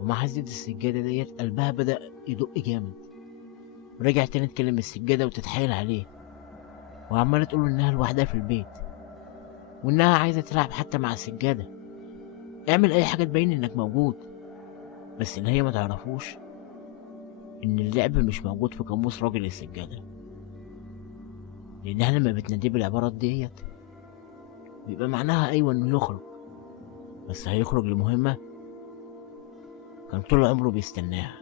ومع هزة السجادة ديت قلبها بدأ يدق جامد، ورجعت تاني تكلم السجادة وتتحايل عليه، وعمالة تقوله إنها لوحدها في البيت، وإنها عايزة تلعب حتى مع السجادة. اعمل أي حاجة تبين إنك موجود. بس اللي هي ما تعرفوش إن اللعب مش موجود في قاموس راجل السجادة، لأنها لما بتناديه بالعبارات ديت بيبقى معناها أيوة إنه يخرج، بس هيخرج لمهمة كان طول عمره بيستناها.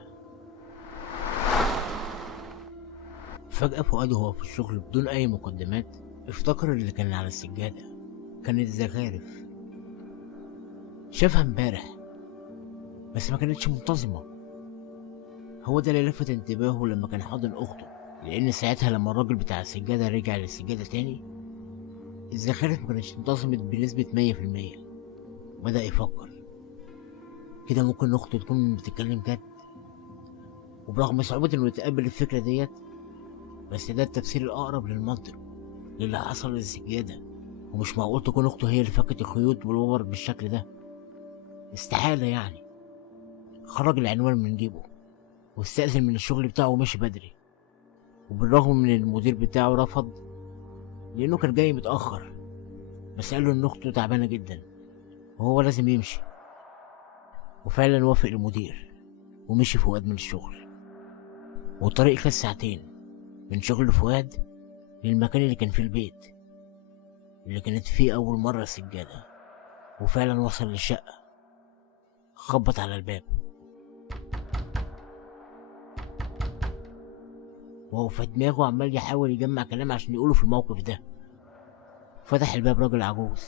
فجأة فؤاد وهو في الشغل بدون أي مقدمات افتكر اللي كان على السجادة كانت زخارف. شافها امبارح بس ما كانتش منتظمة. هو ده اللي لفت انتباهه لما كان حاضن أخته، لأن ساعتها لما الراجل بتاع السجادة رجع للسجادة تاني الزخارف ما كانتش انتظمت بنسبة 100%. بدأ يفكر كده ممكن أخته تكون بتتكلم جد، وبرغم صعوبة إنه يتقبل الفكرة ديت بس ده التفسير الأقرب للمنطق للي حصل للسجادة. ومش معقول تكون أخته هي اللي فكت الخيوط والوبر بالشكل ده، استحالة يعني. خرج العنوان من جيبه واستأذن من الشغل بتاعه ومشي بدري، وبالرغم من المدير بتاعه رفض لأنه كان جاي متأخر، بس قاله إن أخته تعبانة جدا وهو لازم يمشي. وفعلا وافق المدير ومشي فؤاد من الشغل، والطريق كان ساعتين من شغل فؤاد للمكان اللي كان فيه البيت اللي كانت فيه أول مرة السجادة. وفعلا وصل للشقة، خبط على الباب وهو في دماغه عمال يحاول يجمع كلام عشان يقوله في الموقف ده. فتح الباب راجل عجوز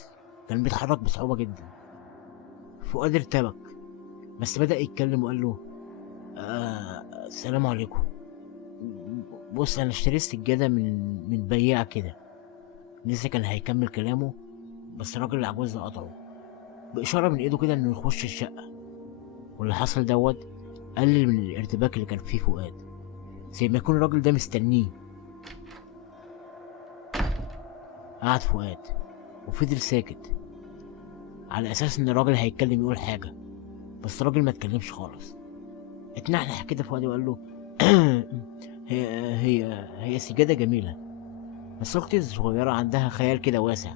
كان بيتحرك بصعوبة جدا. فؤاد ارتبك بس بدأ يتكلم وقال له السلام عليكم. بص انا اشتريت سجادة من بياع كده. لسه كان هيكمل كلامه بس الراجل العجوز ده قطعه بإشارة من ايده كده انه يخش الشقة. واللي حصل دوت قلل من الارتباك اللي كان فيه فؤاد، زي ما يكون الراجل ده مستنيه. قعد فؤاد وفضل ساكت على اساس ان الراجل هيتكلم يقول حاجة، بس الراجل ما اتكلمش خالص. اتنحنح كده فؤاد وقال له هي سجادة جميلة، بس اختي الصغيرة عندها خيال كده واسع،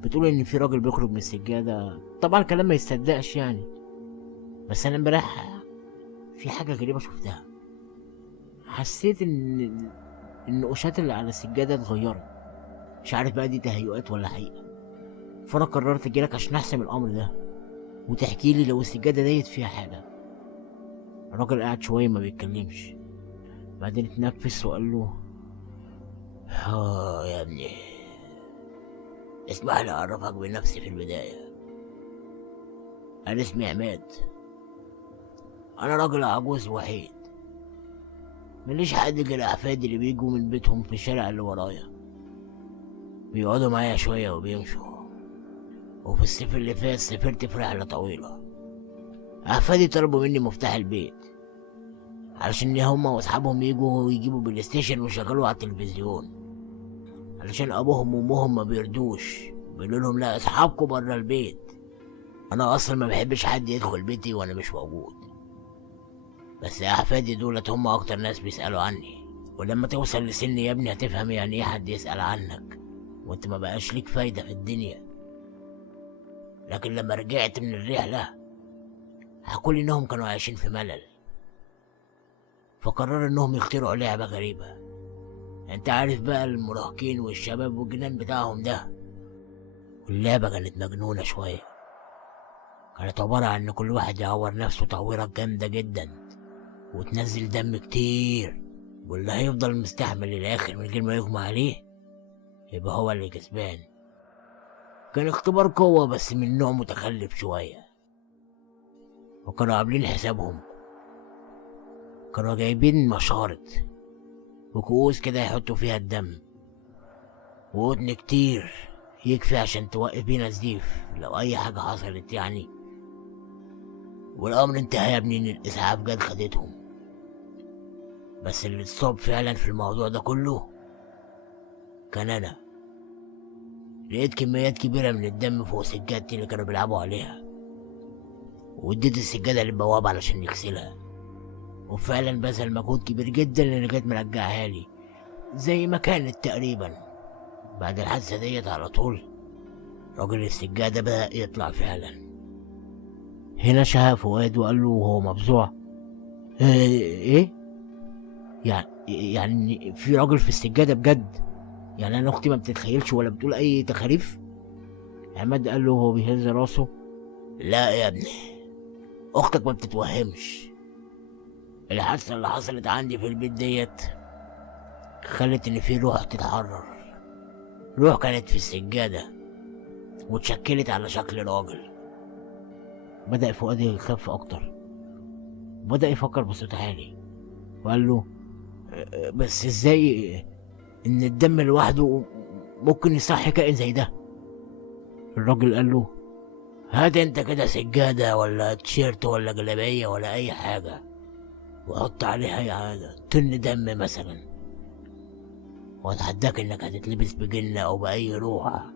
بتقول ان في راجل بيخرج من السجادة. طبعا الكلام ما يصدقش يعني، بس انا امبارح في حاجة غريبة شفتها. حسيت ان النقوشات اللي على السجادة اتغيرت، مش عارف بقى دي تهيؤات ولا حقيقة. فانا قررت اجيلك عشان احسم الامر ده وتحكي لي لو السجادة ديت فيها حاجة. الراجل قعد شوية ما بيتكلمش، بعدين اتنفس وقال له يا ابني اسمح لي اعرفك بنفسي في البداية. انا اسمي عماد، انا راجل عجوز وحيد، ماليش حد غير احفادي اللي بيجوا من بيتهم في الشارع اللي ورايا، بيقعدوا معايا شوية وبيمشوا. وفي الصيف اللي فات سافرت في رحلة طويلة. احفادي طلبوا مني مفتاح البيت علشان هما واصحابهم يجوا ويجيبوا بلاي ستيشن ويشغلوه على التلفزيون، علشان ابوهم وامهم ما بيردوش، بيقولوا لهم لا اصحابكم بره البيت. انا اصلا ما بحبش حد يدخل بيتي وانا مش موجود، بس احفادي دولت هم اكتر ناس بيسالوا عني. ولما توصل لسن يا ابني هتفهم يعني ايه حد يسال عنك وانت ما بقاش ليك فايده في الدنيا. لكن لما رجعت من الرحله حكولي انهم كانوا عايشين في ملل، فقرروا انهم يخترعوا لعبه غريبه. انت عارف بقى المراهقين والشباب والجنان بتاعهم ده. واللعبه كانت مجنونه شويه، كانت عباره عن ان كل واحد يعور نفسه تعويره جامده جدا وتنزل دم كتير، واللي هيفضل مستحمل للاخر من غير ما يغمى عليه يبقى هو اللي كسبان. كان اختبار قوة بس من نوع متخلف شوية. وكانوا عاملين حسابهم، كانوا جايبين مشارط وكؤوس كده يحطوا فيها الدم وقطن كتير يكفي عشان توقف بينا نزيف لو اي حاجة حصلت يعني. والامر انتهى يا ابني ان الاسعاف جت خدتهم. بس اللي اتصاب فعلا في الموضوع ده كله كان انا. لقيت كميات كبيرة من الدم فوق سجادتي اللي كانوا بيلعبوا عليها، واديت السجادة للبواب علشان يغسلها، وفعلا بذل مجهود كبير جدا اللي كانت مرجعها لي زي ما كانت تقريبا. بعد الحادثة ديت على طول راجل السجادة بدأ يطلع فعلا. هنا شهق فؤاد وقال له وهو مفزوع: ايه؟ يعني في راجل في السجادة بجد؟ يعني انا اختي ما بتتخيلش ولا بتقول اي تخاريف؟ عماد قال له وهو بيهز راسه: لا يا ابني، اختك ما بتتوهمش. الحادثة اللي حصلت عندي في البيت ديت خلت ان في روح تتحرر. روح كانت في السجادة واتشكلت على شكل راجل. بدأ فؤاد يخاف اكتر، بدأ يفكر بصوت عالي وقال له: بس ازاي ان الدم لوحده ممكن يصحي كائن زي ده؟ الراجل قال له: هات انت كده سجادة ولا تيشيرت ولا جلابية ولا اي حاجة وحط عليها يعني طن دم مثلا، واتحداك انك هتتلبس بجنة او باي روح.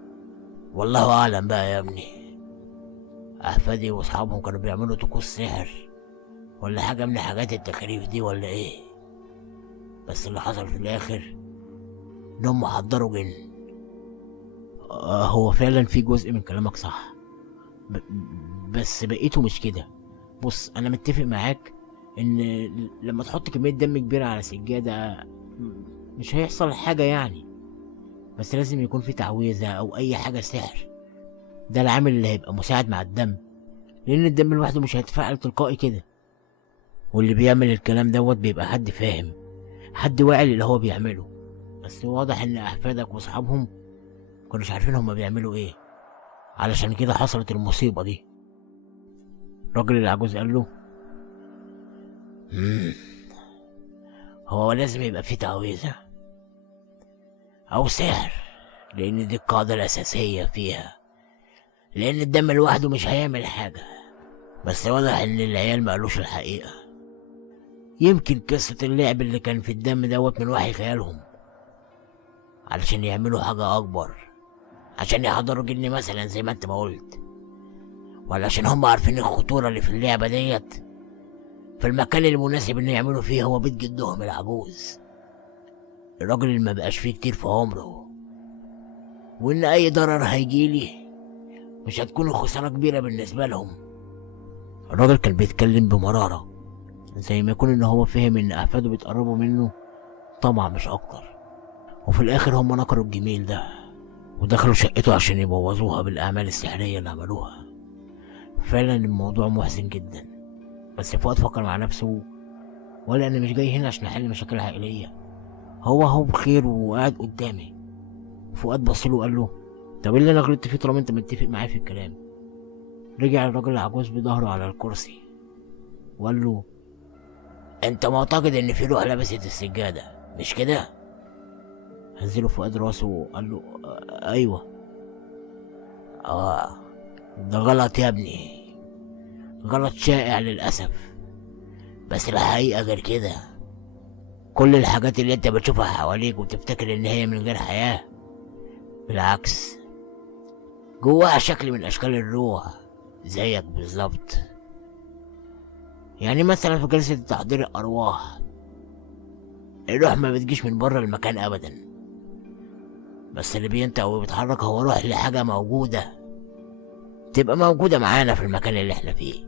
والله اعلم بقى يا ابني، احفادي واصحابهم كانوا بيعملوا طقوس سحر ولا حاجة من حاجات التخاريف دي ولا ايه. بس اللي حصل في الاخر انهم حضروا جن. هو فعلا في جزء من كلامك صح، ب... بس بقيته مش كده. بص انا متفق معاك ان لما تحط كمية دم كبيرة على سجادة مش هيحصل حاجة يعني، بس لازم يكون في تعويذة او اي حاجة سحر. ده العامل اللي هيبقى مساعد مع الدم، لان الدم لوحده مش هيتفاعل تلقائي كده. واللي بيعمل الكلام دوت بيبقى حد فاهم، حد واعي اللي هو بيعمله. بس واضح ان احفادك واصحابهم مكانوش عارفين هما بيعملوا ايه، علشان كده حصلت المصيبة دي. الراجل العجوز قال له: مم. هو لازم يبقى فيه تعويذة أو سحر، لأن دي القاعدة الأساسية فيها، لأن الدم لوحده مش هيعمل حاجة. بس واضح إن العيال مقالوش الحقيقة. يمكن قصة اللعب اللي كان في الدم دوت من وحي خيالهم، علشان يعملوا حاجة أكبر، عشان يحضروا جن مثلا زي ما انت ما قلت، ولا عشان هم عارفين الخطورة اللي في اللعبة ديت. فالمكان المناسب إن يعملوا فيه هو بيت جدهم العجوز، الراجل اللي مبقاش فيه كتير في عمره، وإن أي ضرر هيجيلي مش هتكون خسارة كبيرة بالنسبة لهم. الراجل كان بيتكلم بمرارة، زي ما يكون إن هو فهم إن أحفاده بيتقربوا منه طمع مش أكتر. وفي الآخر هم نكروا الجميل ده ودخلوا شقته عشان يبوظوها بالأعمال السحرية اللي عملوها. فعلا الموضوع محزن جدا، بس فؤاد فكر مع نفسه ولا أنا مش جاي هنا عشان أحل مشاكل عائلية، هو بخير وقاعد قدامي. فؤاد بصله وقال له: طب ايه اللي انا غلطت فيه طالما انت متفق معايا في الكلام؟ رجع الراجل العجوز بظهره على الكرسي وقال له: انت معتقد ان في روح لبست السجادة مش كده؟ هزله فؤاد راسه وقال له: ايوه. اه، ده غلط يا ابني، غلط شائع للأسف. بس الحقيقة غير كده. كل الحاجات اللي انت بتشوفها حواليك وتفتكر ان هي من غير حياة، بالعكس جواها شكل من اشكال الروح زيك بالظبط. يعني مثلا في جلسة تحضير الارواح الروح ما بتجيش من بره المكان ابدا، بس اللي بينطق وبيتحرك هو روح لحاجة موجودة، تبقى موجودة معانا في المكان اللي احنا فيه.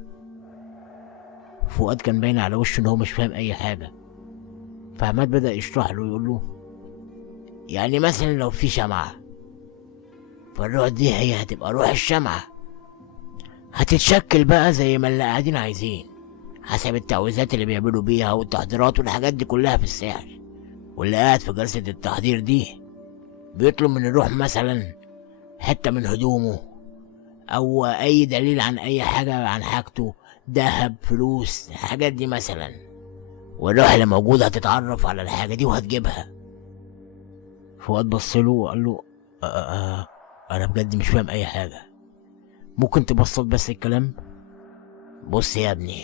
فؤاد كان باين على وشه ان هو مش فاهم اي حاجة، فعماد بدأ يشرح له ويقول له: يعني مثلا لو في شمعة، فالروح دي هي هتبقى روح الشمعة، هتتشكل بقى زي ما اللي قاعدين عايزين حسب التعويذات اللي بيعملوا بيها والتحضيرات والحاجات دي كلها في السحر. واللي قاعد في جلسة التحضير دي بيطلب من الروح مثلا حتة من هدومه أو أي دليل عن أي حاجة عن حاجته، دهب، فلوس، الحاجات دي مثلا، والروح اللي موجودة هتتعرف على الحاجة دي وهتجيبها. فؤاد بصله وقال له: انا بجد مش فاهم اي حاجة، ممكن تبسط بس الكلام؟ بص يا ابني،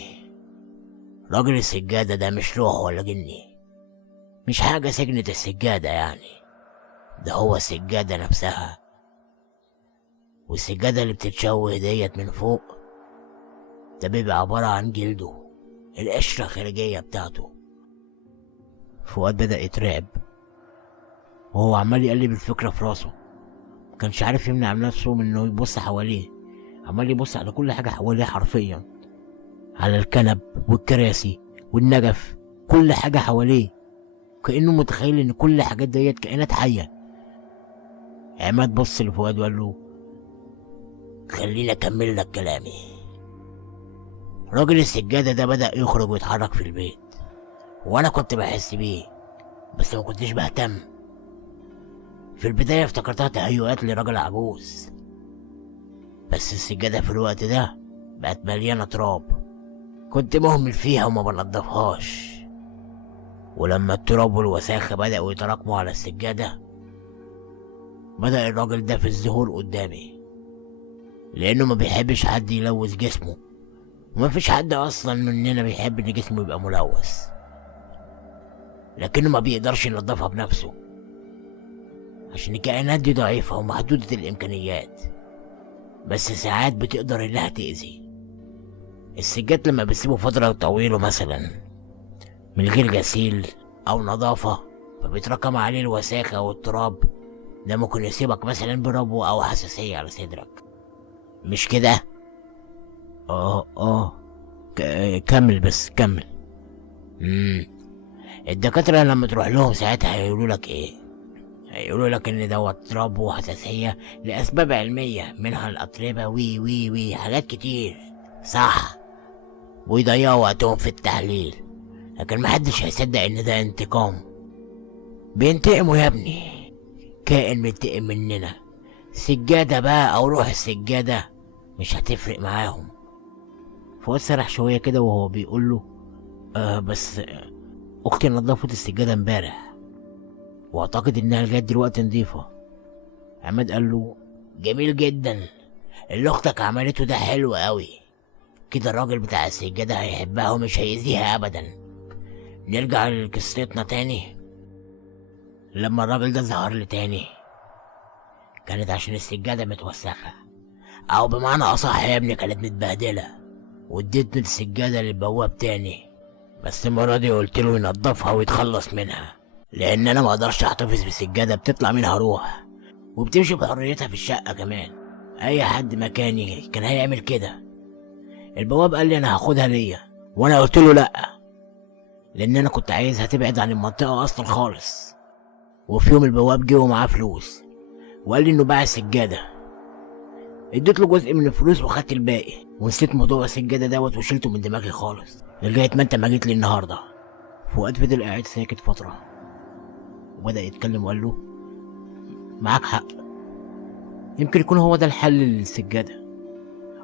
راجل السجادة ده مش روح ولا جني، مش حاجة سجنت السجادة يعني، ده هو السجادة نفسها. والسجادة اللي بتتشوه ديت من فوق ده بيبقى عبارة عن جلده، القشرة الخارجية بتاعته. فؤاد بدأ يترعب وهو عمال يقلب الفكرة في راسه، مكانش عارف يمنع نفسه من انه يبص حواليه. عمال يبص على كل حاجة حواليه حرفيا، على الكنب والكراسي والنجف، كل حاجة حواليه، كأنه متخيل ان كل الحاجات ديت كائنات حية. عماد بص لفؤاد وقال له: خليني اكمل لك كلامي. راجل السجادة ده بدأ يخرج ويتحرك في البيت، وانا كنت بحس بيه بس ما كنتش بهتم. في البداية افتكرتها تهيؤات لراجل عجوز، بس السجادة في الوقت ده بقت مليانة تراب، كنت مهمل فيها وما بنضفهاش. ولما التراب والوساخة بدأوا يتراكموا على السجادة، بدأ الراجل ده في الظهور قدامي، لأنه ما بيحبش حد يلوث جسمه، وما فيش حد أصلا مننا بيحب إن جسمه يبقى ملوث، لكنه ما بيقدرش ينضفها بنفسه عشان الكائنات دي ضعيفة ومحدودة الإمكانيات، بس ساعات بتقدر إنها تأذي. السجاد لما بتسيبه فترة طويلة مثلا من غير غسيل أو نظافة، فبيتراكم عليه الوساخة والتراب، ده ممكن يصيبك مثلا بربو أو حساسية على صدرك، مش كده؟ اه كمل بس كمل. الدكاترة لما تروح لهم ساعتها هيقولوا لك ايه؟ هيقولوا لك ان دوت تراب وحساسية لأسباب علمية، منها الأتربة وي وي وي حاجات كتير، صح؟ ويضيعوا وقتهم في التحليل، لكن محدش هيصدق ان ده انتقام. بينتقموا يا ابني، كائن بينتقم مننا، سجادة بقى او روح السجادة مش هتفرق معاهم. فؤاد سرح شوية كده وهو بيقول له: بس اختي نظفت السجادة امبارح واعتقد انها لغاية دلوقتي نضيفة. عماد قال له: جميل جدا، اللي اختك عملته ده حلو قوي، كده الراجل بتاع السجادة هيحبها ومش هيأذيها ابدا. نرجع لقصتنا تاني. لما الراجل ده ظهر لي تاني كانت عشان السجادة متوسخة، او بمعنى اصح يا ابني كانت متبهدلة، واديت السجادة للبواب تاني، بس المرة دي قلت له ينضفها ويتخلص منها، لان انا ما اقدرش احتفظ بسجادة بتطلع منها روح وبتمشي بحريتها في الشقة كمان. اي حد مكاني كان هيعمل كده. البواب قال لي انا هاخدها ليا، وانا قلت له لا، لان انا كنت عايزها تبعد عن المنطقة اصلا خالص. وفي يوم البواب جه ومعاه فلوس وقال لي انه باع السجادة، اديت له جزء من الفلوس وخدت الباقي، ونسيت موضوع السجادة دوت وشلته من دماغي خالص لغاية ما انت ما جيت لي النهاردة. فؤاد فضل قاعد ساكت فترة وبدأ يتكلم وقال له: معاك حق، يمكن يكون هو ده الحل للسجادة.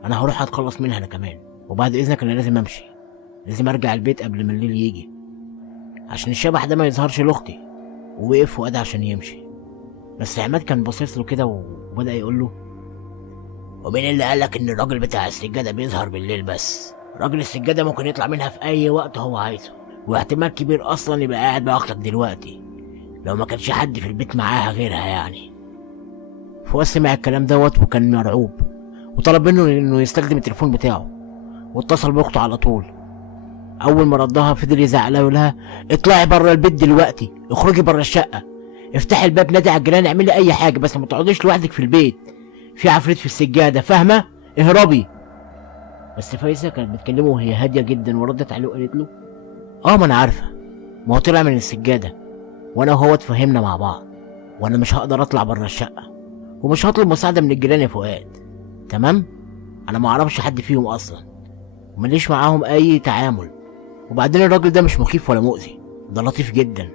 انا هروح اتخلص منها انا كمان، وبعد اذنك انا لازم امشي، لازم ارجع البيت قبل ما الليل يجي عشان الشبح ده ما يظهرش لاختي. ووقف فؤاد عشان يمشي، بس عماد كان باصص له كده وبدأ يقول له: ومين اللي قالك ان الراجل بتاع السجادة بيظهر بالليل بس؟ راجل السجادة ممكن يطلع منها في اي وقت هو عايزه، واحتمال كبير اصلا يبقى قاعد بأختك دلوقتي لو ما كانش حد في البيت معاها غيرها يعني. فؤاد سمع الكلام دوت وكان مرعوب، وطلب منه انه يستخدم التليفون بتاعه، واتصل باخته على طول. اول ما ردها فضل يزعق لها ويقول لها: اطلعي بره البيت دلوقتي، اخرجي بره الشقه، افتحي الباب، نادي على الجيران، اعملي اي حاجه بس ما تقعديش لوحدك في البيت، في عفريت في السجاده، فاهمه؟ اهربي. بس فايزه كانت بتكلمه وهي هاديه جدا، وردت عليه وقالت له: ما انا عارفه، ما هو طلع من السجاده وانا وهو اتفاهمنا مع بعض، وانا مش هقدر اطلع بره الشقه، ومش هطلب مساعده من الجيران يا فؤاد، تمام؟ انا ما اعرفش حد فيهم اصلا، ومليش معاهم اي تعامل، وبعدين الراجل ده مش مخيف ولا مؤذي، ده لطيف جدا.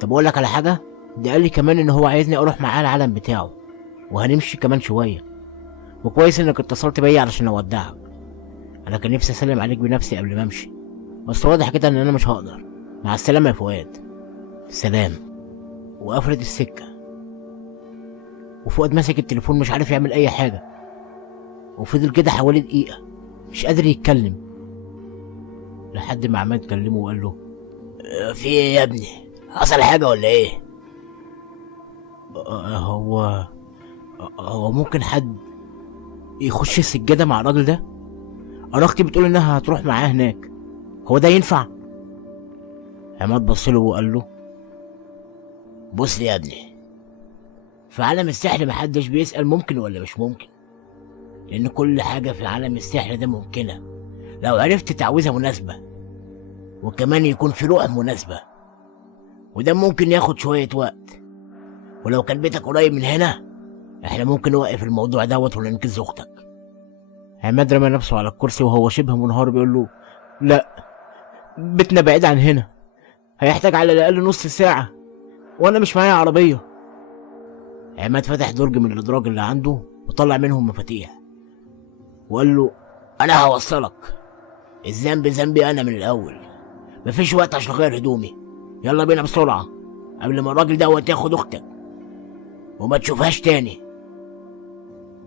طب اقول لك على حاجه، ده قال لي كمان ان هو عايزني اروح معاه العالم بتاعه، وهنمشي كمان شويه، وكويس انك اتصلت بيا علشان اودعك، انا كان نفسي اسلم عليك بنفسي قبل ما امشي، بس واضح كده ان انا مش هقدر. مع السلامه يا فؤاد. سلام. وقفلت السكه، وفؤاد ماسك التليفون مش عارف يعمل اي حاجة، وفضل كده حوالي دقيقة مش قادر يتكلم، لحد ما عماد كلمه وقال له في ايه يا ابني؟ حصل حاجة ولا ايه؟ هو ممكن حد يخش السجادة مع الراجل ده؟ انا اختي بتقول انها هتروح معاه هناك، هو ده ينفع؟ عماد بصله وقال له بص لي يا ابني، في عالم السحر محدش بيسأل ممكن ولا مش ممكن، لأن كل حاجة في عالم السحر ده ممكنة لو عرفت تعويذة مناسبة، وكمان يكون في روح مناسبة، وده ممكن ياخد شوية وقت. ولو كان بيتك قريب من هنا احنا ممكن نوقف الموضوع دوت وننقذ اختك. عماد رمى نفسه على الكرسي وهو شبه منهار بيقول له لا، بيتنا بعيد عن هنا، هيحتاج على الأقل نص ساعة وأنا مش معايا عربية. عماد فتح درج من الأدراج اللي عنده وطلع منهم مفاتيح وقال له أنا هوصلك، الذنب ذنبي أنا من الأول، مفيش وقت عشان أغير هدومي، يلا بينا بسرعة قبل ما الراجل دوت ياخد أختك وما تشوفهاش تاني.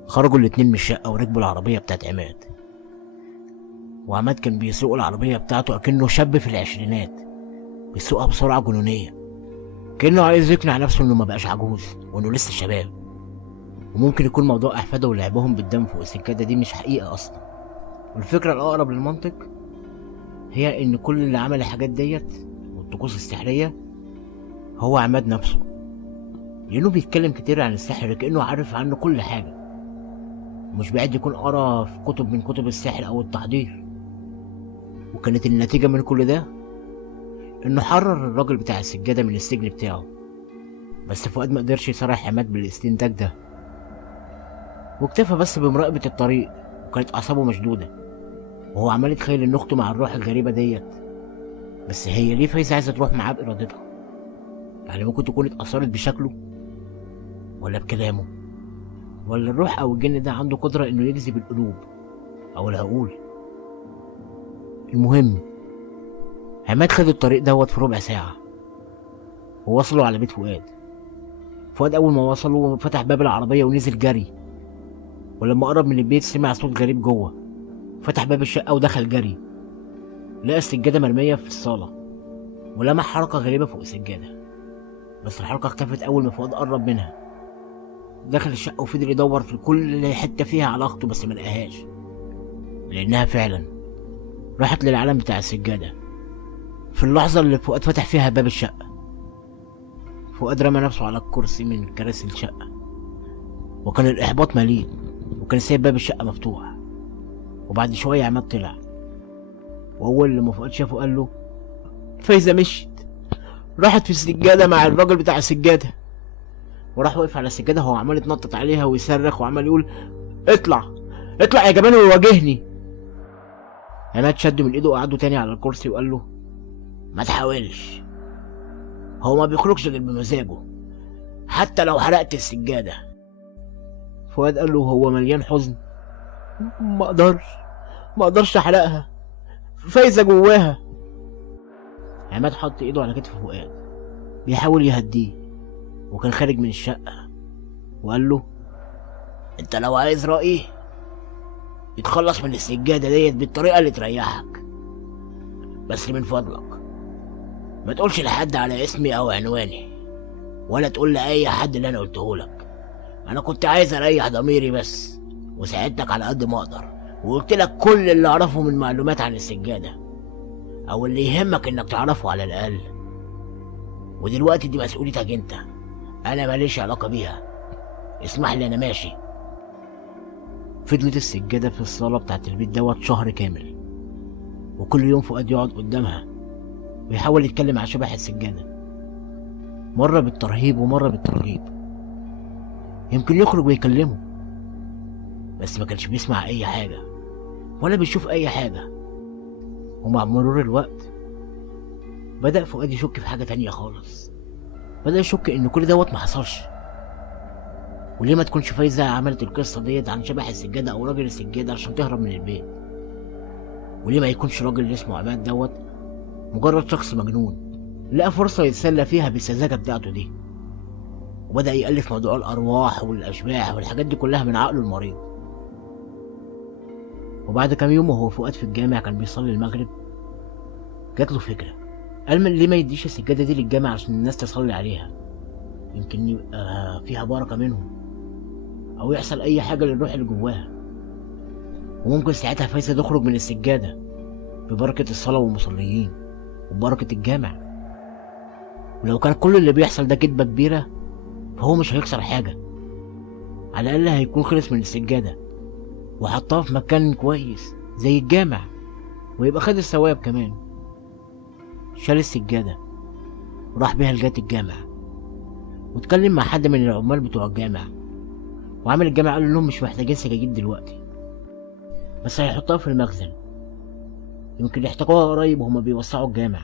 خرجوا الاتنين من الشقة وركبوا العربية بتاعت عماد، وعماد كان بيسوق العربية بتاعته أكنه شاب في العشرينات، بيسوقها بسرعة جنونية، كأنه عايز يقنع نفسه إنه مبقاش عجوز وإنه لسه شباب، وممكن يكون موضوع أحفاده ولعبهم بالدم فوق السكادة دي مش حقيقة أصلا. والفكرة الأقرب للمنطق هي إن كل اللي عمل الحاجات ديت والطقوس السحرية هو عماد نفسه، لأنه بيتكلم كتير عن السحر كأنه عارف عنه كل حاجة، ومش بعيد يكون قرا في كتب من كتب السحر أو التحضير. وكانت النتيجة من كل ده إنه حرر الراجل بتاع السجادة من السجن بتاعه، بس فؤاد مقدرش يصارح عماد بالاستنتاج ده، واكتفى بس بمراقبة الطريق، وكانت أعصابه مشدودة وهو عمال يتخيل إن أخته مع الروح الغريبة ديت. بس هي ليه فايزة عايزة تروح معاه بإرادتها؟ يعني ممكن تكون اتأثرت بشكله ولا بكلامه، ولا الروح أو الجن ده عنده قدرة إنه يجذب القلوب أو العقول. المهم عماد خد الطريق دوت في ربع ساعة ووصلوا على بيت فؤاد. فؤاد أول ما وصلوا فتح باب العربية ونزل جري، ولما قرب من البيت سمع صوت غريب جوه، فتح باب الشقة ودخل جري، لقى السجادة مرمية في الصالة، ولمح حركة غريبة فوق السجادة، بس الحركة اختفت أول ما فؤاد قرب منها. دخل الشقة وفضل يدور في كل حتة فيها على أخته بس ملقاهاش، لأنها فعلا راحت للعالم بتاع السجادة في اللحظة اللي فؤاد فتح فيها باب الشقة. فؤاد رمى نفسه على الكرسي من كراسي الشقة، وكان الإحباط مليء، وكان سايب باب الشقة مفتوح. وبعد شوية عماد طلع، وأول لما فؤاد شافه قال له فايزة مشيت، راحت في السجادة مع الراجل بتاع السجادة. وراح واقف على السجادة هو عمال يتنطط عليها ويصرخ وعمال يقول اطلع اطلع يا جبان وواجهني. عماد شده من ايده وقعده تاني على الكرسي وقال له ما تحاولش، هو ما بيخرجش غير بمزاجه حتى لو حرقت السجادة. فؤاد قال له هو مليان حزن ما اقدرش احرقها، فايزة جواها. عماد حط ايده على كتف فؤاد بيحاول يهديه، وكان خارج من الشقة وقال له انت لو عايز رأيي يتخلص من السجادة ديت بالطريقة اللي تريحك، بس من فضلك ما تقولش لحد على اسمي او عنواني، ولا تقول لأي حد اللي انا قلتهولك. انا كنت عايز اريح ضميري بس، وساعدتك على قد ما اقدر، وقلت لك كل اللي اعرفه من معلومات عن السجادة، او اللي يهمك انك تعرفه على الاقل. ودلوقتي دي مسؤوليتك انت، انا ماليش علاقة بيها، اسمح لي انا ماشي. فضلت السجادة في الصالة بتاعت البيت دوت شهر كامل، وكل يوم فؤاد يقعد قدامها ويحاول يتكلم مع شبح السجادة، مرة بالترهيب ومرة بالترغيب، يمكن يخرج ويكلمه، بس ما كانش بيسمع اي حاجة ولا بيشوف اي حاجة. ومع مرور الوقت بدأ فؤاد يشك في حاجة تانية خالص، بدأ يشك ان كل دوت ما حصلش. وليه ما تكونش فايزة عملت القصة ديت عن شبح السجادة او راجل السجادة عشان تهرب من البيت؟ وليه ما يكونش راجل اللي اسمه عماد دوت مجرد شخص مجنون لقى فرصة يتسلى فيها بالسذاجة بتاعته دي، وبدأ يألف موضوع الأرواح والأشباح والحاجات دي كلها من عقله المريض. وبعد كام يوم وهو فؤاد في الجامع كان بيصلي المغرب، جات له فكرة. قال من ليه ما يديش السجادة دي للجامع عشان الناس تصلي عليها، يمكن يبقى فيها بركة منهم، أو يحصل أي حاجة للروح اللي جواها، وممكن ساعتها فايزة تخرج من السجادة ببركة الصلاة والمصليين وببركة الجامع. ولو كان كل اللي بيحصل ده كدبة كبيرة فهو مش هيخسر حاجة، على الأقل هيكون خلص من السجادة وحطها في مكان كويس زي الجامع، ويبقى خد الثواب كمان. شال السجادة وراح بيها لغاية الجامع، واتكلم مع حد من العمال بتوع الجامع، وعامل الجامع قال لهم مش محتاجين سجاجيد دلوقتي، بس هيحطها في المخزن، يمكن يحتاجوها قريب وهما بيوسعوا الجامع.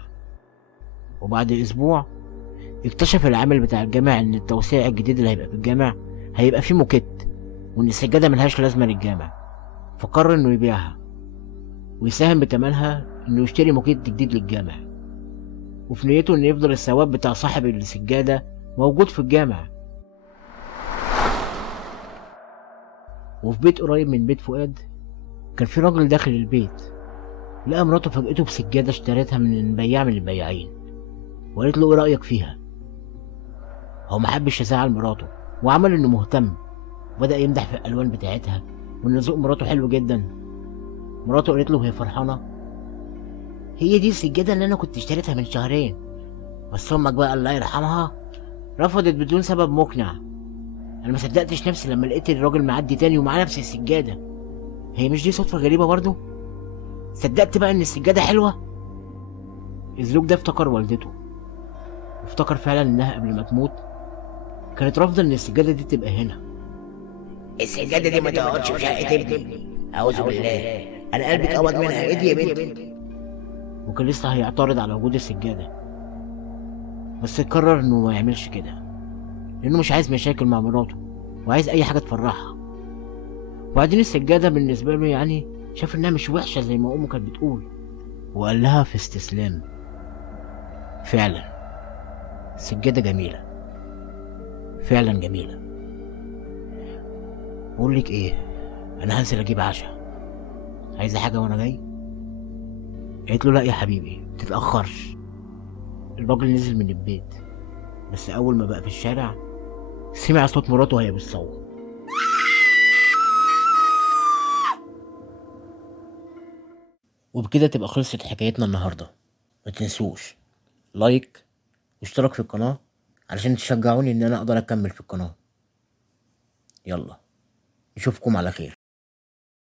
وبعد أسبوع اكتشف العامل بتاع الجامع إن التوسيع الجديد اللي هيبقى في الجامع هيبقى فيه موكيت، وإن السجادة ملهاش لازمة للجامع، فقرر إنه يبيعها ويساهم بتمنها إنه يشتري موكيت جديد للجامع، وفي نيته إن يفضل الثواب بتاع صاحب السجادة موجود في الجامع. وفي بيت قريب من بيت فؤاد كان في راجل داخل البيت، لقى مراته فاجأته بسجادة اشتريتها من بياع من البياعين، وقالت له ايه رأيك فيها؟ هو محبش يزعل مراته وعمل انه مهتم، وبدأ يمدح في الألوان بتاعتها وإن ذوق مراته حلو جدا. مراته قالت له وهي فرحانة: هي دي السجادة اللي أنا كنت اشتريتها من شهرين، بس أمك بقى الله يرحمها رفضت بدون سبب مقنع. أنا ما صدقتش نفسي لما لقيت الراجل معدي تاني ومعاه نفس السجادة. هي مش دي صدفة غريبة برضه؟ صدقت بقى إن السجادة حلوة. الزوج ده افتكر والدته، وافتكر فعلا إنها قبل ما تموت كانت رافضة إن السجادة دي تبقى هنا. السجادة دي ما تقعدش في شقة ابني، أعوذ بالله، أنا قلبي اتقبض منها، إيه دي يا بنتي؟ وكان لسه هيعترض على وجود السجادة، بس قرر إنه ما يعملش كده، لأنه مش عايز مشاكل مع مراته وعايز أي حاجة تفرحها. وبعدين السجادة بالنسبة له يعني شاف إنها مش وحشة زي ما أمه كانت بتقول، وقال لها في استسلام: فعلا السجادة جميلة، فعلا جميلة. بقولك إيه، أنا هنزل أجيب عشاء، عايزة حاجة وأنا جاي؟ قالت له: لا يا حبيبي متتأخرش. الراجل نزل من البيت، بس أول ما بقى في الشارع سمع صوت مراته وهي بتصوت. وبكده تبقى خلصت حكايتنا النهاردة. ما تنسوش لايك واشتراك في القناة علشان تشجعوني ان انا اقدر اكمل في القناة. يلا نشوفكم على خير.